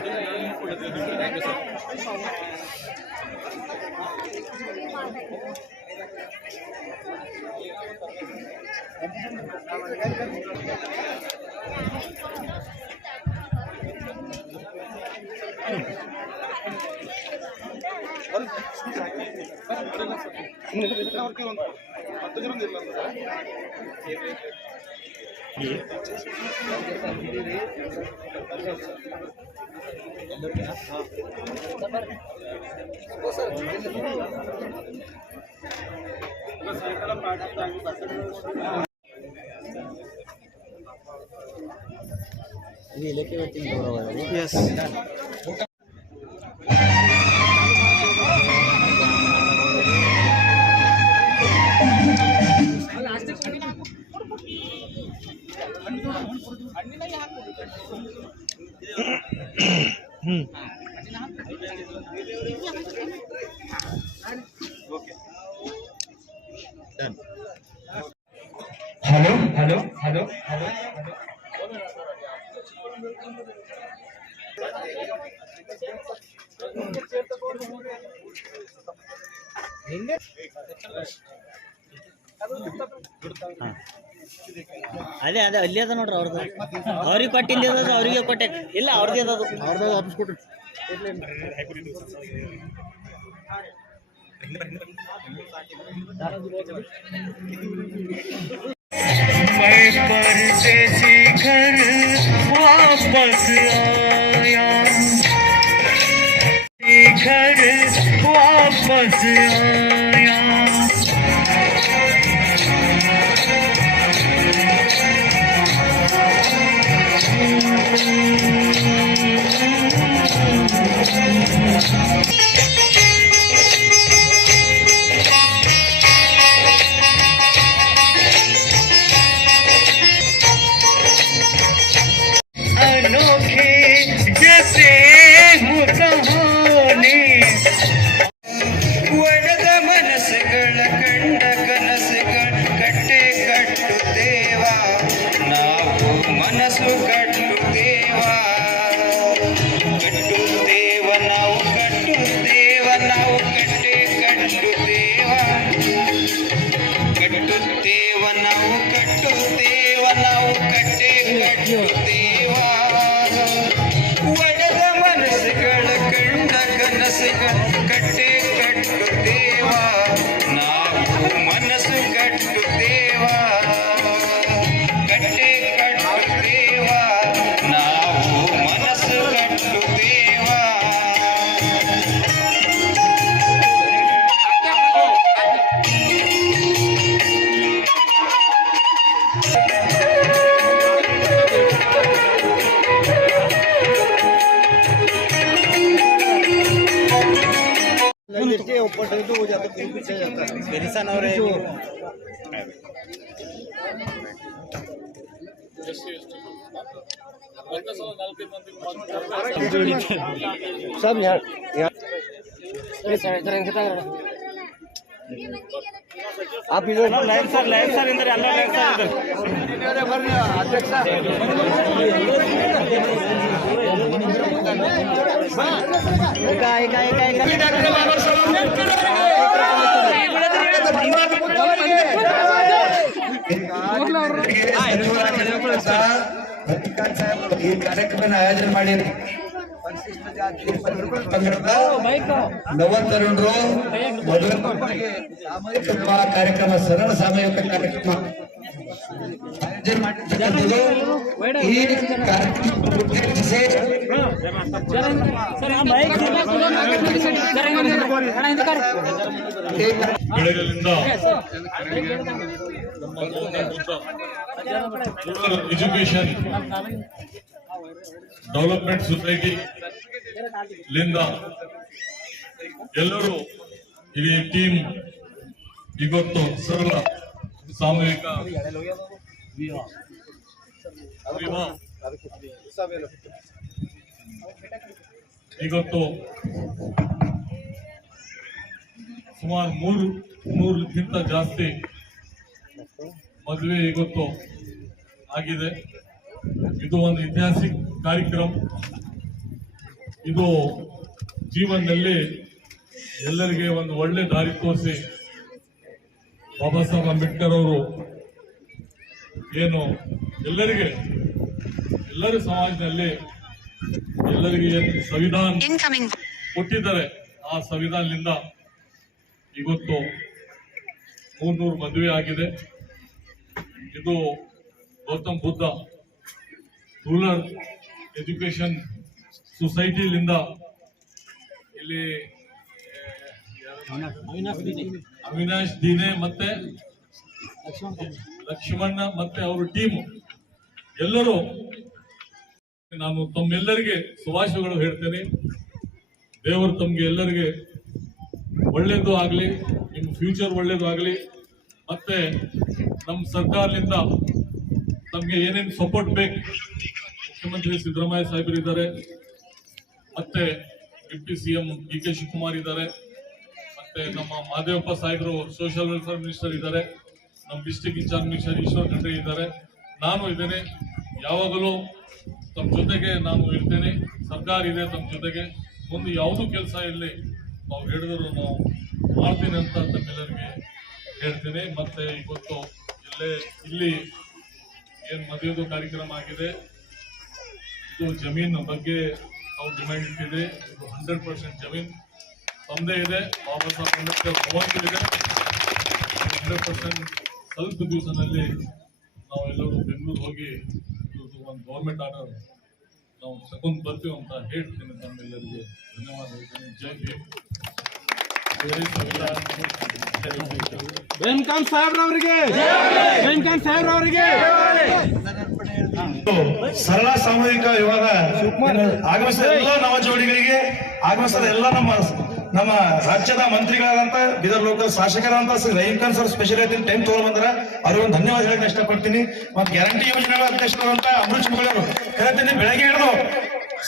हेलो हेलो हेलो हेलो ಅದೇ ಅದೇ ಅಲ್ಲಿ ಅದ ನೋಡ್ರಿ ಅವ್ರದ್ದು ಅವ್ರಿಗೆ ಕೊಟ್ಟಿಲ್ಲ ಅವ್ರಿಗೆ ಕೊಟ್ಟೆ ಇಲ್ಲ ಅವ್ರದೇ ಅದದು ಆಫೀಸ್ ಕೊಟ್ಟು परदेसी घर वापस आया, घर वापस आया। अनोखे जैसे कहानी ಒಡೆದ ಮನಸ್ಸುಗಳ ಕಂಡ ಕನಸುಗಳ ಕಟ್ಟೆ ಕಟ್ಟುತ್ತೇವ ನಾವು ಮನಸ್ಸು ಕಟ್ಟುತ್ತೇವ ಕಟ್ಟುತ್ತೇವ ನಾವು ಕಟ್ಟುತ್ತೇವ ನಾವು ಕಟ್ಟೆ ಕಟ್ಟುತ್ತೇವ ಕಟ್ಟುತ್ತೇವ ನಾವು ಕಟ್ಟುತ್ತೇವ ನಾವು ಕಟ್ಟೆ ಕಟ್ಟುತ್ತೇವ ಒಡೆದ ಮನಸ್ಸುಗಳ ಕಂಡ ಕನಸುಗಳ ಕಟ್ಟೆ ಕಟ್ಟುತ್ತೇವ ನಾವು ಮನಸ್ಸು ಕಟ್ಟುತ್ತೇವ ಕಟ್ಟೆ ಕಟ್ಟುತ್ತೇವ ನಾವು ಮನಸ್ಸು ಕಟ್ಟುತ್ತೇವ. सब यहाँ आप इधर लाइन सर इंदर ಎಲ್ಲ लाइन सर ಈ ಕಾರ್ಯಕ್ರಮ ಆಯೋಜನೆ ಮಾಡಿರಿ. ನವತರುಣರು ಮದುವೆ ಸಾಮೂಹಿಕ ವಿವಾಹ ಕಾರ್ಯಕ್ರಮ, ಸರಳ ಸಾಮೂಹಿಕ ಕಾರ್ಯಕ್ರಮ ಆಯೋಜನೆ ಮಾಡಿರ್ತಕ್ಕಂಥದ್ದು. ಈ ಕಾರ್ಯಕ್ರಮ ಉದ್ದೇಶಿಸಿ ಬೆಳಗಲಿಂದ ಎಜುಕೇಶನ್ ಡೆವಲಪ್ಮೆಂಟ್ ಸೊಸೈಟಿ ಲಿಂದ ಎಲ್ಲರೂ ಇಡೀ ಟೀಮ್ ಇವತ್ತು ಸರಳ ಸಾಮೂಹಿಕ ಇವತ್ತು ಸುಮಾರು 300ಕ್ಕಿಂತ ಜಾಸ್ತಿ ಮದುವೆ ಇವತ್ತು ಆಗಿದೆ. ಇದು ಒಂದು ಐತಿಹಾಸಿಕ ಕಾರ್ಯಕ್ರಮ. ಇದು ಜೀವನದಲ್ಲಿ ಎಲ್ಲರಿಗೆ ಒಂದು ಒಳ್ಳೆ ದಾರಿ ತೋರಿಸಿ ಬಾಬಾ ಸಾಹೇಬ್ ಅಂಬೇಡ್ಕರ್ ಅವರು ಏನು ಎಲ್ಲರೂ ಸಮಾಜದಲ್ಲಿ ಎಲ್ಲರಿಗೆ ಏನು ಸಂವಿಧಾನ ಕೊಟ್ಟಿದ್ದಾರೆ, ಆ ಸಂವಿಧಾನದಿಂದ ಇವತ್ತು 300 ಮದುವೆ ಆಗಿದೆ. ಇದು ಗೌತಮ್ ಬುದ್ಧ ರೂರಲ್ ಎಜುಕೇಶನ್ ಸೊಸೈಟಿಲಿಂದ ಇಲ್ಲಿ ಅವಿನಾಶ್ ದೀನೆ ಮತ್ತೆ ಲಕ್ಷ್ಮಣ್ಣ ಮತ್ತೆ ಅವರ ಟೀಮ್ ಎಲ್ಲರೂ, ನಾನು ತಮ್ಮೆಲ್ಲರಿಗೆ ಶುಭಾಶಯಗಳು ಹೇಳ್ತೇನೆ. ದೇವರು ತಮ್ಗೆ ಎಲ್ಲರಿಗೆ ಒಳ್ಳೇದು ಆಗಲಿ, ನಿಮ್ಮ ಫ್ಯೂಚರ್ ಒಳ್ಳೇದು ಆಗಲಿ. ಮತ್ತೆ ನಮ್ಮ ಸರ್ಕಾರದಿಂದ ನಮಗೆ ಏನೇನು ಸಪೋರ್ಟ್ ಬೇಕು, ಮುಖ್ಯಮಂತ್ರಿ ಸಿದ್ದರಾಮಯ್ಯ ಸಾಹೇಬರು ಇದ್ದಾರೆ, ಮತ್ತೆ ಡಿಪ್ಟಿ ಸಿಎಂ ಡಿ.ಕೆ. ಶಿವಕುಮಾರ್ ಇದ್ದಾರೆ, ಮತ್ತೆ ನಮ್ಮ ಮಾದೇವಪ್ಪ ಸಾಹೇಬರು ಸೋಷಿಯಲ್ ವೆಲ್ಫೇರ್ ಮಿನಿಸ್ಟರ್ ಇದ್ದಾರೆ, ನಮ್ಮ district incharge minister Eshwar Khandre ಇದ್ದಾರೆ, ನಾನು ಇದ್ದೇನೆ. ಯಾವಾಗಲೂ ತಮ್ಮ ಜೊತೆಗೆ ನಾನು ಇರ್ತೇನೆ. ಸರ್ಕಾರ ಇದೆ ತಮ್ಮ ಜೊತೆಗೆ. ಮುಂದೆ ಯಾವುದೂ ಕೆಲಸ ಇರಲಿ ನಾವು ಹೇಳಿದ್ರು ನಾವು ಮಾಡ್ತೀನಿ ಅಂತ ತಮ್ಮೆಲ್ಲರಿಗೆ ಹೇಳ್ತೇನೆ. ಮತ್ತೆ ಇವತ್ತು ಇಲ್ಲಿ ಏನು ಮದುವೆದು ಕಾರ್ಯಕ್ರಮ ಆಗಿದೆ, ಇದು ಜಮೀನು ಬಗ್ಗೆ ಅವ್ರು ಡಿಮ್ಯಾಂಡ್ ಇಟ್ಟಿದೆ. ಇದು 100% ಜಮೀನು ತಮ್ಮದೇ ಇದೆ, ಬಾಬಾ ಸಾಹೇಬ್ ಅಂಬೇಡ್ಕರ್ ಭವನ್ ಇದೆ. 100% ಸ್ವಲ್ಪ ದಿವಸದಲ್ಲಿ ನಾವೆಲ್ಲರೂ ಬೆಂಗಳೂರು ಹೋಗಿ ಒಂದು ಗೌರ್ಮೆಂಟ್ ಆರ್ಡರ್ ನಾವು ತಗೊಂಡು ಬರ್ತೀವಿ ಅಂತ ಹೇಳ್ತೀನಿ. ತಮ್ಮೆಲ್ಲರಿಗೆ ಧನ್ಯವಾದ ಹೇಳ್ತೀನಿ. ಜೈ ಭೀಮ್, ಜೈ ಸಂವಿಧಾನ. ವೆಂಕಮ್ ಸಾಹೇಬ್ರವರಿಗೆ, ವೆಂಕಮ್ ಸಾಹೇಬ್ರವರಿಗೆ ಸರಳ ಸಾಮೂಹಿಕ ವಿವಾಹ ಆಗಮಿಸಿದ ಎಲ್ಲ ನವ ಜೋಡಿಗಳಿಗೆ, ಆಗಮಿಸಿದ ಎಲ್ಲ ನಮ್ಮ ರಾಜ್ಯದ ಮಂತ್ರಿಗಳಾದಂತ ಬೀದರ್ ಲೋಕಲ್ ಶಾಸಕರಾದಂತ ಶ್ರೀ ರಹೀಂ ಸರ್ ಸ್ಪೆಷಲ್ ಆಗಿ ಟೈಮ್ ತಗೊಂಡ್ ಬಂದ್ರ ಅವ್ರಿಗೆ ಒಂದು ಧನ್ಯವಾದ ಹೇಳಕ್ ಇಷ್ಟಪಡ್ತೀನಿ. ಮತ್ತೆ ಗ್ಯಾರಂಟಿ ಯೋಜನೆಗಳ ಅಧ್ಯಕ್ಷರಾದಂತ ಅಮೃತ್ ಮುಗಳವರು ಹೇಳ್ತೀನಿ, ಬೆಳಗ್ಗೆ ಹಿಡಿದು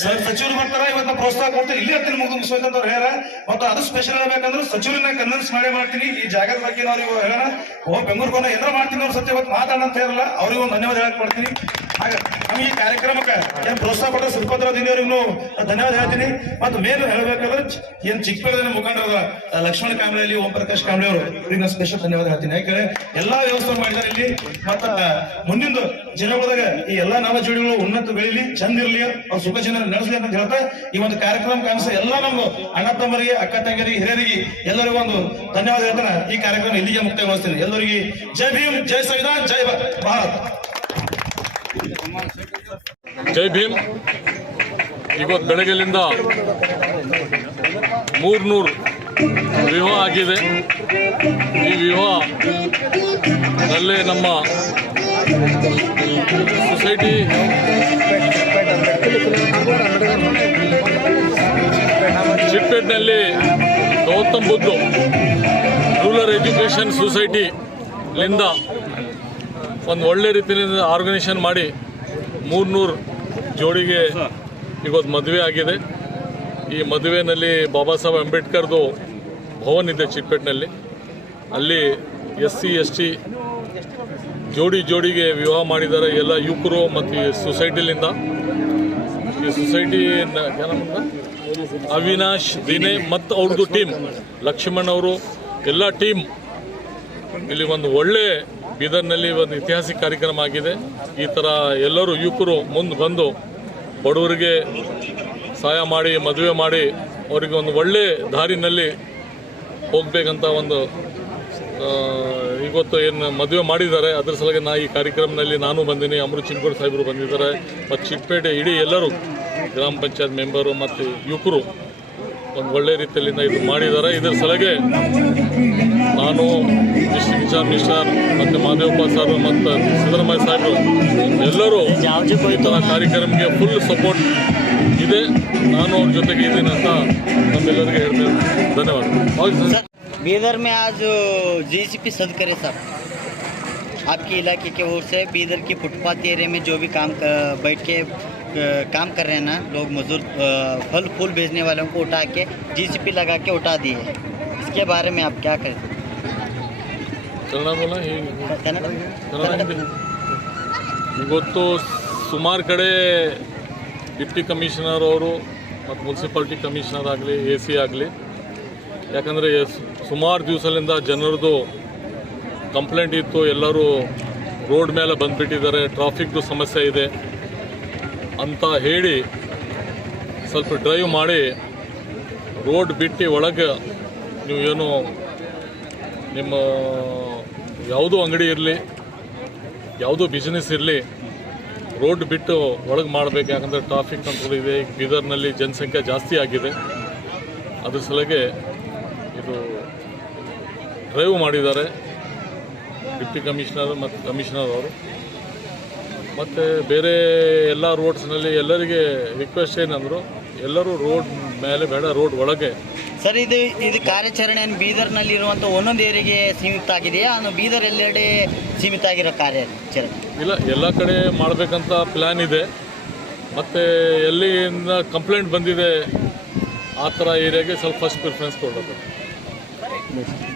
ಸಚಿವರು ಬರ್ತಾರ, ಇವತ್ತು ಪ್ರೋತ್ಸಾಹ ಕೊಡ್ತೀನಿ, ಇಲ್ಲಿ ಹತ್ತಿರ ಮುಗಿಸ್ಬೇಕಂತ ಅವ್ರು ಹೇಳ್ಯಾರ. ಮತ್ತು ಅದು ಸ್ಪೆಷಲ್ ಹೇಳ್ಬೇಕಂದ್ರೆ ಸಚಿವರನ್ನ ಕನ್ವಿನ್ಸ್ ಮಾಡೇ ಮಾಡ್ತೀನಿ. ಈ ಜಾಗದ ಬಗ್ಗೆ ಅವ್ರಿಗೆ ಹೇಳೋಣ, ಬೆಂಗಳೂರು ಏನಾರ ಮಾಡ್ತೀನಿ ಅವ್ರ ಸತ್ಯ ಇವತ್ತು ಮಾತಾಡೋಣ ಅಂತ ಹೇಳಲ್ಲ, ಅವ್ರಿಗೆ ಒಂದು ಧನ್ಯವಾದ ಹೇಳಕ್ ಮಾಡ್ತೀನಿ. ಹಾಗ ನಮ್ಗೆ ಈ ಕಾರ್ಯಕ್ರಮಕ್ಕೆ ಏನ್ ಪ್ರೋತ್ಸಾಹ ಕೊಟ್ಟ ಶ್ರೀಪದ್ರದಿಂದ ಅವ್ರಿಗೂ ಧನ್ಯವಾದ ಹೇಳ್ತೀನಿ. ಮತ್ತು ಮೇಲೆ ಹೇಳ್ಬೇಕಾದ್ರೆ ಏನ್ ಚಿಕ್ಕಪೇಟೆ ಮುಖಂಡರ ಲಕ್ಷ್ಮಣ ಕಾಂಬ್ಳೆ, ಓಂ ಪ್ರಕಾಶ್ ಕಾಂಬ್ಳೆ ಅವರು ಇವ್ರಿಗೆ ಸ್ಪೆಷಲ್ ಧನ್ಯವಾದ ಹೇಳ್ತೀನಿ. ಯಾಕಂದ್ರೆ ಎಲ್ಲಾ ವ್ಯವಸ್ಥೆ ಮಾಡಿದ್ದಾರೆ ಇಲ್ಲಿ. ಮತ್ತ ಮುಂದಿನ ಜನಗಳದಾಗ ಈ ಎಲ್ಲಾ ನವ ಜೋಡಿಗಳು ಉನ್ನತ ಬೆಳೀಲಿ, ಚಂದ ಇರ್ಲಿ, ಅವ್ರ ಸುಖ ಜನ ನಡೆಸಲಿ ಅಂತ ಹೇಳ್ತಾ ಈ ಒಂದು ಕಾರ್ಯಕ್ರಮ ಕಾಣಿಸ ಎಲ್ಲ ನಮ್ಮ ಅಣ್ಣ ತಮ್ಮರಿಗೆ, ಅಕ್ಕ ತಂಗಿಯರಿಗೆ, ಹಿರಿಯರಿಗೆ ಎಲ್ಲರಿಗೂ ಒಂದು ಧನ್ಯವಾದ ಹೇಳ್ತಾನೆ ಈ ಕಾರ್ಯಕ್ರಮ ಇಲ್ಲಿಗೆ ಮುಕ್ತಾಯಗೊಳಿಸ್ತೀನಿ. ಎಲ್ಲರಿಗೆ ಜೈ ಭೀಮ್, ಜೈ ಸಂವಿಧಾನ, ಜೈ ಭಾರತ್. ಜೈ ಭೀಮ್. ಇವತ್ತು ಬೆಳಗ್ಗೆಲಿಂದ 300 ವಿವಾಹ ಆಗಿದೆ. ಈ ವಿವಾಹದಲ್ಲೇ ನಮ್ಮ ಸೊಸೈಟಿ ಚಿಕ್ಕಪೇಟೆನಲ್ಲಿ ಗೌತಮ್ ಬುದ್ಧ ರೂರಲ್ ಎಜುಕೇಷನ್ ಸೊಸೈಟಿಲಿಂದ ಒಂದು ಒಳ್ಳೆ ರೀತಿಯಿಂದ ಆರ್ಗನೈಸೇಷನ್ ಮಾಡಿ 300 ಜೋಡಿಗೆ ಇವತ್ತು ಮದುವೆ ಆಗಿದೆ. ಈ ಮದುವೆಯಲ್ಲಿ ಬಾಬಾ ಸಾಹೇಬ್ ಅಂಬೇಡ್ಕರ್ದು ಭವನ್ ಇದೆ ಚಿಕ್ಕಪೇಟೆನಲ್ಲಿ. ಅಲ್ಲಿ SC ST ಜೋಡಿಗೆ ವಿವಾಹ ಮಾಡಿದ್ದಾರೆ ಎಲ್ಲ ಯುವಕರು ಮತ್ತು ಈ ಸೊಸೈಟಿಲಿಂದ. ಈ ಸೊಸೈಟಿ ಅವಿನಾಶ್, ವಿನಯ್ ಮತ್ತು ಅವ್ರದ್ದು ಟೀಮ್, ಲಕ್ಷ್ಮಣ್ ಅವರು ಎಲ್ಲ ಟೀಮ್ ಇಲ್ಲಿ ಒಂದು ಒಳ್ಳೆ ಬೀದರ್ನಲ್ಲಿ ಒಂದು ಐತಿಹಾಸಿಕ ಕಾರ್ಯಕ್ರಮ ಆಗಿದೆ. ಈ ಥರ ಎಲ್ಲರೂ ಯುವಕರು ಮುಂದೆ ಬಂದು ಬಡವರಿಗೆ ಸಹಾಯ ಮಾಡಿ, ಮದುವೆ ಮಾಡಿ, ಅವರಿಗೆ ಒಂದು ಒಳ್ಳೆ ದಾರಿನಲ್ಲಿ ಹೋಗಬೇಕಂತ ಒಂದು ಇವತ್ತು ಏನು ಮದುವೆ ಮಾಡಿದ್ದಾರೆ. ಅದ್ರ ಸಲುವಾಗಿ ಈ ಕಾರ್ಯಕ್ರಮದಲ್ಲಿ ನಾನು ಬಂದೀನಿ, ಅಮೃತ್ ಚಿನ್ಕೋಡ್ ಸಾಹೇಬರು ಬಂದಿದ್ದಾರೆ, ಮತ್ತು ಚಿಕ್ಕಪೇಟೆ ಇಡೀ ಎಲ್ಲರೂ ಗ್ರಾಮ ಪಂಚಾಯತ್ ಮೆಂಬರು ಮತ್ತು ಯುವಕರು ಒಂದು ಒಳ್ಳೆ ರೀತಿಯಲ್ಲಿಂದ ಇದು ಮಾಡಿದ್ದಾರೆ. ಇದರ ಸಲುವಾಗಿ ನಾನು ಡಿಸ್ಟ್ರಿಕ್ಟ್ ಇನ್ಚಾರ್ಜ್ ಮಿನಿಸ್ಟರ್ ಮತ್ತು ಮಾದೇವಪ್ಪ ಸರ್ ಮತ್ತು ಸಿದ್ದರಾಮಯ್ಯ ಸಾಹೇಬರು ಎಲ್ಲರೂ ಈ ಥರ ಕಾರ್ಯಕ್ರಮಕ್ಕೆ ಫುಲ್ ಸಪೋರ್ಟ್ ಇದೆ. ನಾನು ಅವ್ರ ಜೊತೆಗೆ ಇದ್ದೀನಿ ಅಂತ ನಮ್ಮೆಲ್ಲರಿಗೆ ಹೇಳ್ತೇನೆ. ಧನ್ಯವಾದ. बीदर में आज JCP सद करे साहब, आपके इलाके के ओर से बीदर की फुटपाथ एरिया में जो भी बैठ के काम कर रहे हैं ना लोग, मजदूर फल फूल बेचने वालों को उठा के JCP लगा के उठा दिए। इसके बारे में आप क्या करें? ಕನ್ನಡ ಬೋಲ ಇವತ್ತು ಸುಮಾರು ಕಡೆ ಡಿಪ್ಟಿ ಕಮಿಷನರ್ ಅವರು ಮತ್ತು ಮುನ್ಸಿಪಾಲ್ಟಿ ಕಮಿಷನರ್ ಆಗಲಿ, AC ಆಗಲಿ, ಯಾಕಂದರೆ ಸುಮಾರು ದಿವಸದಿಂದ ಜನರದು ಕಂಪ್ಲೇಂಟ್ ಇತ್ತು. ಎಲ್ಲರೂ ರೋಡ್ ಮೇಲೆ ಬಂದುಬಿಟ್ಟಿದ್ದಾರೆ, ಟ್ರಾಫಿಕ್ದು ಸಮಸ್ಯೆ ಇದೆ ಅಂತ ಹೇಳಿ ಸ್ವಲ್ಪ ಡ್ರೈವ್ ಮಾಡಿ ರೋಡ್ ಬಿಟ್ಟು ಒಳಗೆ ನೀವು ಏನು ನಿಮ್ಮ ಯಾವುದೋ ಅಂಗಡಿ ಇರಲಿ, ಯಾವುದೋ ಬಿಸ್ನೆಸ್ ಇರಲಿ, ರೋಡ್ ಬಿಟ್ಟು ಒಳಗೆ ಮಾಡಬೇಕು. ಯಾಕಂದರೆ ಟ್ರಾಫಿಕ್ ಕಂಟ್ರೋಲ್ ಇದೆ. ಈಗ ಬೀದರ್ನಲ್ಲಿ ಜನಸಂಖ್ಯೆ ಜಾಸ್ತಿ ಆಗಿದೆ. ಅದ್ರ ಸಲುವಾಗಿ ಇದು ಡ್ರೈವ್ ಮಾಡಿದ್ದಾರೆ ಡಿಪ್ಟಿ ಕಮಿಷನರ್ ಮತ್ತು ಕಮಿಷನರ್ ಅವರು. ಮತ್ತು ಬೇರೆ ಎಲ್ಲ ರೋಡ್ಸ್ನಲ್ಲಿ ಎಲ್ಲರಿಗೆ ರಿಕ್ವೆಸ್ಟ್ ಏನಂದರು, ಎಲ್ಲರೂ ರೋಡ್ ಮೇಲೆ ಬೇಡ, ರೋಡ್ ಒಳಗೆ. ಸರ್, ಇದು ಕಾರ್ಯಾಚರಣೆ ಬೀದರ್ನಲ್ಲಿರುವಂಥ ಒಂದೊಂದು ಏರಿಯಾಗೆ ಸೀಮಿತ ಆಗಿದೆಯಾ, ಬೀದರ್ ಎಲ್ಲೆಡೆ ಸೀಮಿತ ಆಗಿರೋ ಕಾರ್ಯಾಚರಣೆ? ಇಲ್ಲ, ಎಲ್ಲ ಕಡೆ ಮಾಡಬೇಕಂತ ಪ್ಲ್ಯಾನ್ ಇದೆ. ಮತ್ತು ಎಲ್ಲಿಂದ ಕಂಪ್ಲೇಂಟ್ ಬಂದಿದೆ ಆ ಥರ ಏರಿಯಾಗೆ ಸ್ವಲ್ಪ ಫಸ್ಟ್ ಪ್ರಿಫರೆನ್ಸ್ ಕೊಡಬೇಕು.